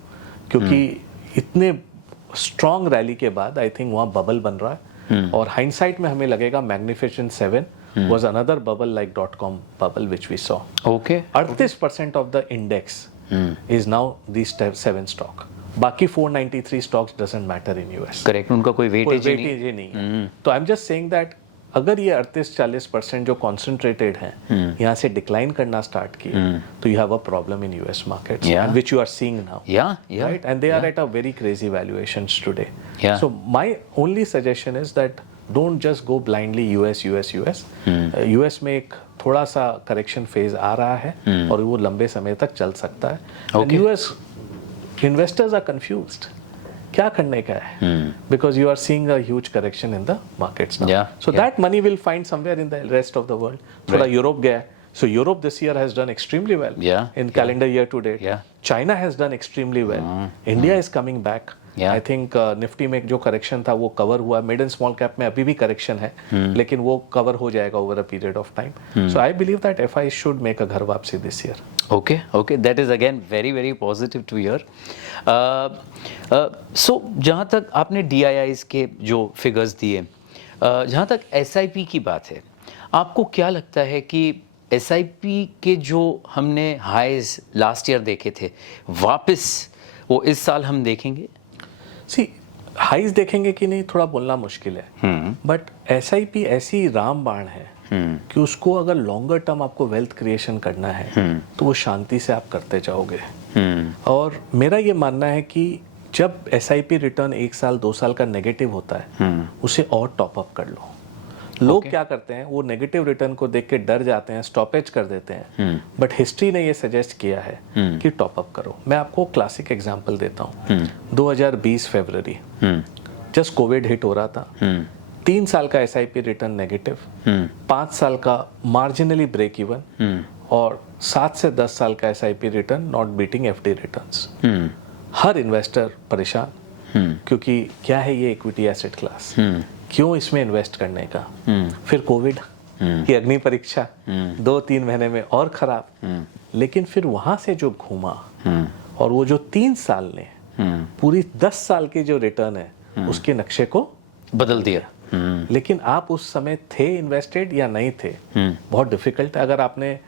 क्योंकि इतने स्ट्रॉन्ग रैली के बाद आई थिंक वहाँ बबल बन रहा है। और हाइंडसाइट में हमें लगेगा magnificent 7 was another bubble like .com bubble which we saw. Okay. 38% of the index is now these 7 stock. बाकी 493 stocks doesn't matter in US. Correct, उनका कोई वेटेज ही नहीं है। तो I am just saying that अगर ये 38-40% जो कॉन्सेंट्रेटेड है यहाँ से डिक्लाइन करना स्टार्ट किए, तो you have a problem in US markets, which you are seeing now, right? And they are at a very crazy valuations today. So my only suggestion is that don't just go blindly US. US में एक थोड़ा सा correction phase आ रहा है, और वो लंबे समय तक चल सकता है। यूएस इन्वेस्टर्स आर कंफ्यूज्ड, क्या करने का है, because you are seeing a huge correction in the markets now, so that money will find somewhere in the rest of the world. थोड़ा यूरोप गया है, so Europe this year has done extremely well in calendar year to date. China has done extremely well. India is coming back. I think Nifty में जो correction था वो cover हुआ, mid and small cap में अभी भी correction है, लेकिन वो कवर हो जाएगा over a period of time. So I believe that FI should make a घर वापसी this year. Okay, okay, that is again very very positive to hear. So जहाँ तक आपने DIIs के जो फिगर्स दिए, जहाँ तक SIP की बात है, आपको क्या लगता है कि SIP के जो हमने हाईज लास्ट ईयर देखे थे, वापस वो इस साल हम देखेंगे? सी हाईज देखेंगे कि नहीं थोड़ा बोलना मुश्किल है, बट SIP ऐसी रामबाण है कि उसको अगर लॉन्गर टर्म आपको वेल्थ क्रिएशन करना है तो वो शांति से आप करते जाओगे। और मेरा ये मानना है कि जब SIP रिटर्न 1 साल 2 साल का नेगेटिव होता है, उसे और टॉप अप कर लो। लोग क्या करते हैं, वो नेगेटिव रिटर्न को देख के डर जाते हैं, स्टॉपेज कर देते हैं, बट हिस्ट्री ने ये सजेस्ट किया है कि टॉप अप करो। मैं आपको क्लासिक एग्जांपल देता हूँ। 2020 फरवरी, जस्ट कोविड हिट हो रहा था, 3 साल का SIP रिटर्न नेगेटिव, 5 साल का मार्जिनली ब्रेक इवन, और 7 से 10 साल का SIP return not beating FD returns. Her investor परेशान, क्योंकि क्या है ये इक्विटी एसेट क्लास, क्यों इसमें इन्वेस्ट करने का। फिर कोविड की अग्नि परीक्षा 2-3 महीने में और खराब, लेकिन फिर वहां से जो घूमा, और वो जो 3 साल ने पूरी 10 साल की जो रिटर्न है उसके नक्शे को बदल दिया। लेकिन आप उस समय थे इन्वेस्टेड या नहीं थे, बहुत डिफिकल्ट है। अगर आपने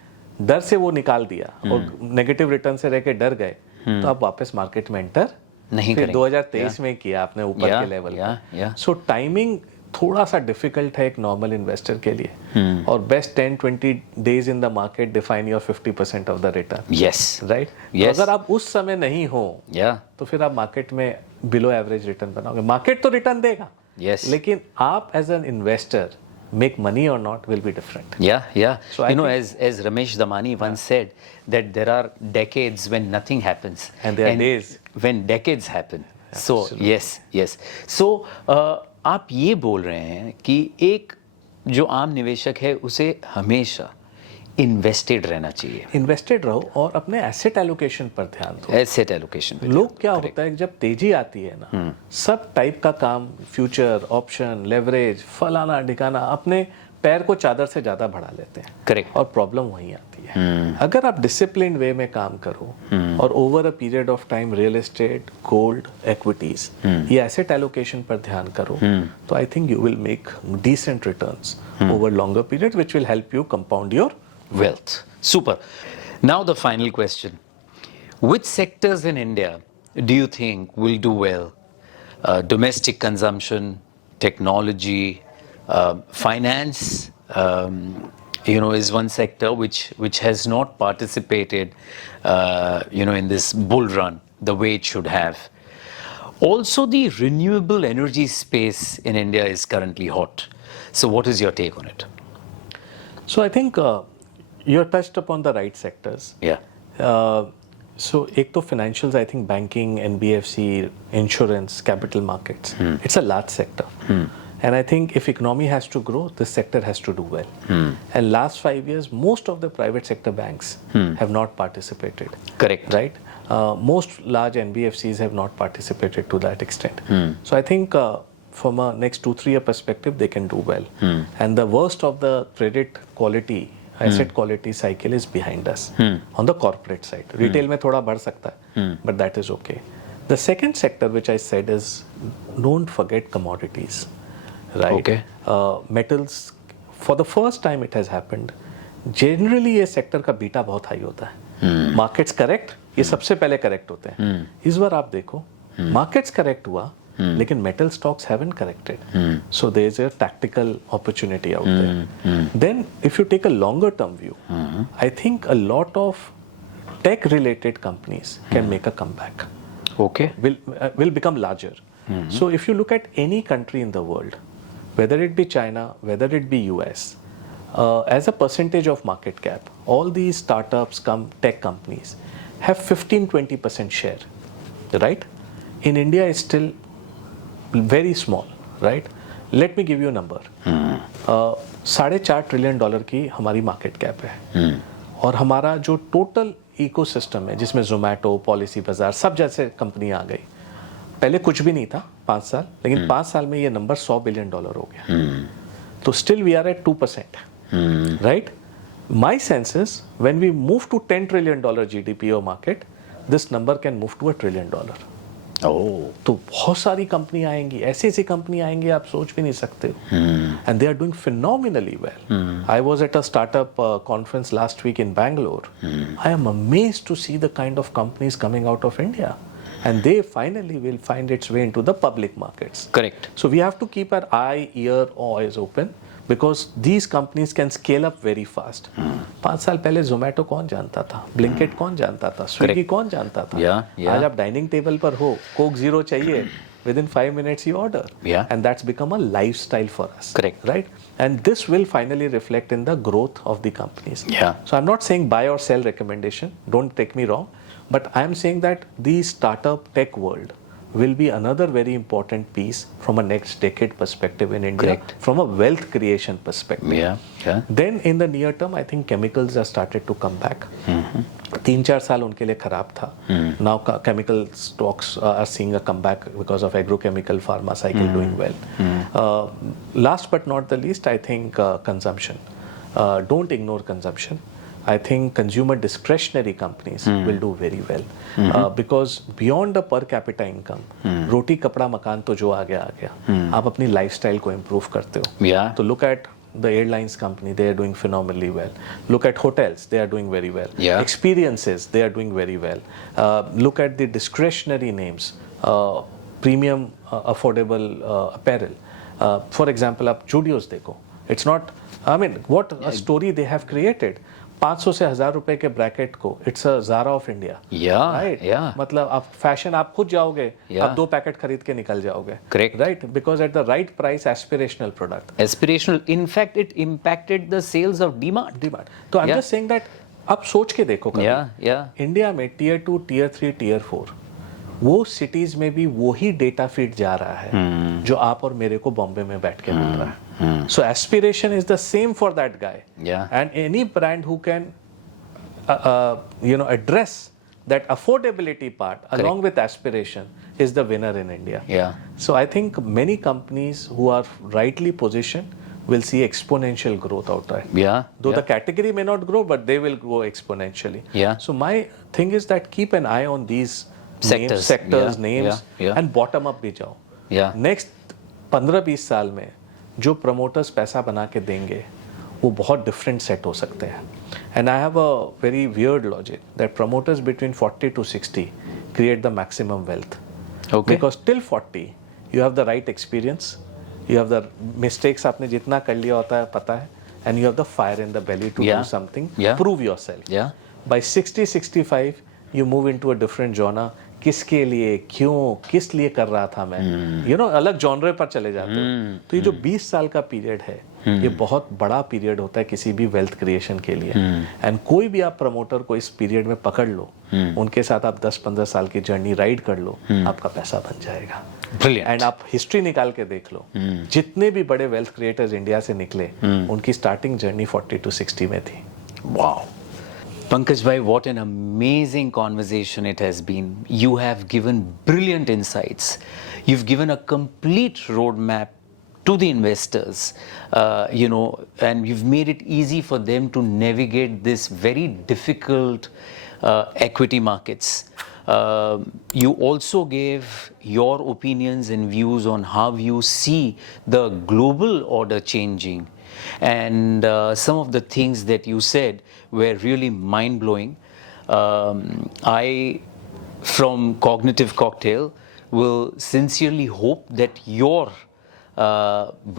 डर से वो निकाल दिया और नेगेटिव रिटर्न से रह के डर गए, तो आप वापस मार्केट में एंटर नहीं फिर करेंगे। 2023 में किया आपने ऊपर Yeah, के लेवल yeah, पे। yeah. सो टाइमिंग थोड़ा सा डिफिकल्ट है एक नॉर्मल इन्वेस्टर के लिए। और best 10-20 days in the market define your 50% of the return, yes, right? Yes. अगर आप उस समय नहीं हो या तो फिर आप मार्केट में बिलो एवरेज रिटर्न बनाओगे। मार्केट तो रिटर्न देगा, Yes. लेकिन आप as an investor make money और not will be different. Yeah. So I You know, think- as Ramesh Damani once said, that there are decades when nothing happens, And there are days when decades happen. So yes. So आप ये बोल रहे हैं कि एक जो आम निवेशक है उसे हमेशा इन्वेस्टेड रहना चाहिए, इन्वेस्टेड रहो और अपने एसेट एलोकेशन पर ध्यान दो। एसेट एलोकेशन पे। लोग क्या होता है, जब तेजी आती है ना, सब टाइप का काम, फ्यूचर, ऑप्शन, लेवरेज, फलाना ढिकाना, अपने पैर को चादर से ज्यादा बढ़ा लेते हैं। करेक्ट। और प्रॉब्लम वहीं आती है। अगर आप डिसिप्लिन वे में काम करो और over a period of time real estate, gold, equities, ये एसेट एलोकेशन पर ध्यान करो, तो I think you will make decent returns over longer period, which will help you compound your Wealth. Super. Now the final question. Which sectors in India do you think will do well? Domestic consumption, technology, finance, is one sector which has not participated, in this bull run the way it should have. Also, the renewable energy space in India is currently hot. So what is your take on it? So I think you touched upon the right sectors. Yeah. So एक तो financials, I think banking, NBFC, insurance, capital markets, it's a large sector. And I think if economy has to grow, this sector has to do well. And last 5 years, most of the private sector banks have not participated. Correct. Right? Most large NBFCs have not participated to that extent. So I think from a next 2-3 year perspective, they can do well. And the worst of the credit quality, asset quality cycle is behind us on the corporate side. Retail में थोड़ा बढ़ सकता है, but that is okay. The second sector which I said is, don't forget commodities, right? Okay. Metals, for the first time it has happened. Generally ये sector का beta बहुत high होता है। Markets correct, ये सबसे पहले correct होते हैं। इस बार आप देखो, markets correct हुआ, लेकिन metal stocks haven't corrected. So there is a tactical opportunity out there. Then if you take a longer term view, I think a lot of tech related companies can make a comeback, Okay. will become larger. So if you look at any country in the world, whether it be China, whether it be US, as a percentage of market cap, all these startups, tech companies have 15-20% share, right? In India it's still very small, right? Let me give you a number. $4.5 trillion की हमारी market cap है, और हमारा जो total ecosystem है जिसमें Zomato, policy बाजार, सब जैसे कंपनी आ गई, पहले कुछ भी नहीं था 5 साल, लेकिन 5 साल में ये नंबर $100 बिलियन हो गया। तो still we are at 2%, right? My sense is when we move to $10 trillion GDP और मार्केट, this number can move to $1 trillion. तो बहुत सारी कंपनी आएंगी, ऐसी ऐसी कंपनी आएंगी आप सोच भी नहीं सकते हो, and they are doing phenomenally well. I was at a startup conference last week in Bangalore. I am amazed to see the kind of companies coming out of India, and they finally will find its way into the public markets. Correct. So we have to keep our eye, ear, or eyes open, because these companies can scale up very fast. 5 साल पहले जोमेटो कौन जानता था, Blinkit कौन जानता था, Swiggy कौन जानता था? Yeah. आज आप डाइनिंग टेबल पर हो, कोक जीरो चाहिए, within 5 minutes you order. Yeah. And that's become a lifestyle for us. Correct. Right? And this will finally reflect in the growth of the companies. Yeah. So I'm not saying buy or sell recommendation, don't take me wrong, but I am saying that the startup tech world will be another very important piece from a next decade perspective in India. Correct. From a wealth creation perspective. Yeah. Then in the near term, I think chemicals are started to come back. 3-4 साल उनके लिए खराब था. Now chemical stocks are seeing a comeback because of agrochemical pharma cycle doing well. Last but not the least, I think consumption. Don't ignore consumption. I think consumer discretionary companies will do very well because beyond the per capita income, रोटी कपड़ा मकान तो जो आ गया आप अपनी lifestyle को improve करते हो. Yeah. तो look at the airlines company, they are doing phenomenally well. Look at hotels, they are doing very well. Yeah. Experiences, they are doing very well. Look at the discretionary names, premium affordable apparel. For example, आप Judios देखो. It's not, I mean, what a story they have created. 500 से 1000 रुपए के bracket को it's a Zara of India. Yeah, right yeah. मतलब आप fashion आप खुद जाओगे Yeah. आप 2 पैकेट खरीद के निकल जाओगे. Correct. Right because at the right price aspirational product Aspirational. In fact, it impacted the sales of DMart. Demand. तो I am Yeah. Just saying that आप सोच के देखो कभी. Yeah, yeah. इंडिया में टियर 2 टियर 3 टियर 4 वो cities में भी वही डेटा फीड जा रहा है जो आप और मेरे को बॉम्बे में बैठ के मिल रहा है. So aspiration is the same for that guy. Yeah. And any brand who can address that affordability part along with aspiration is the winner in India. Yeah. So I think many companies who are rightly positioned will see exponential growth out there. Yeah. Though yeah. the category may not grow, but they will grow exponentially. Yeah. So my thing is that keep an eye on these Sectors. sectors, Yeah, names, yeah, yeah. and bottom up भी जाओ. Yeah. Next 15-20 साल में जो promoters पैसा बना के देंगे वो बहुत डिफरेंट सेट हो सकते हैं. And I have a very weird logic that promoters between 40 to 60 create the maximum wealth. Okay. Because till 40 you have the right experience, you have the mistakes आपने जितना कर लिया होता है पता है, and you have the fire in the belly to Yeah. Do something, Yeah. Prove yourself. Yeah. By 60-65 you move into a different genre. किसके लिए, क्यों, किस लिए कर रहा था मैं, यू नो अलग जॉनरे पर चले जाते हो. तो ये जो 20 साल का पीरियड है ये बहुत बड़ा पीरियड होता है किसी भी वेल्थ क्रिएशन के लिए. एंड कोई भी आप प्रमोटर को इस पीरियड में पकड़ लो, उनके साथ आप 10-15 साल की जर्नी राइड कर लो, आपका पैसा बन जाएगा. Brilliant. एंड आप हिस्ट्री निकाल के देख लो, जितने भी बड़े वेल्थ क्रिएटर्स इंडिया से निकले उनकी स्टार्टिंग जर्नी 40 to 60 में थी. Wow. Pankaj bhai, what an amazing conversation it has been. You have given brilliant insights. You've given a complete roadmap to the investors, and you've made it easy for them to navigate this very difficult equity markets. You also gave your opinions and views on how you see the global order changing. And some of the things that you said were really mind-blowing. I, from Cognitive Cocktail, will sincerely hope that your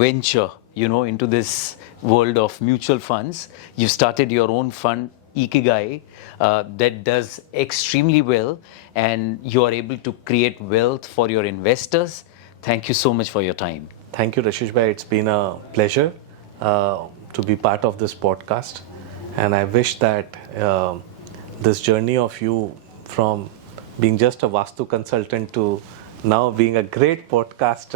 venture, into this world of mutual funds, you started your own fund, Ikigai, that does extremely well, and you are able to create wealth for your investors. Thank you so much for your time. Thank you, Rashish bhai. It's been a pleasure to be part of this podcast, and I wish that this journey of you from being just a Vastu consultant to now being a great podcast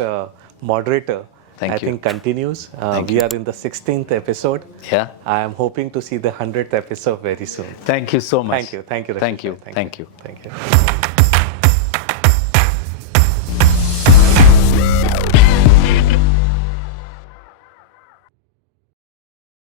moderator, Thank I you. think continues. We are in the 16th episode. Yeah. I am hoping to see the 100th episode very soon. Thank you so much. Thank you. Thank you, Rashish Thank you. bhai. Thank you. Thank you.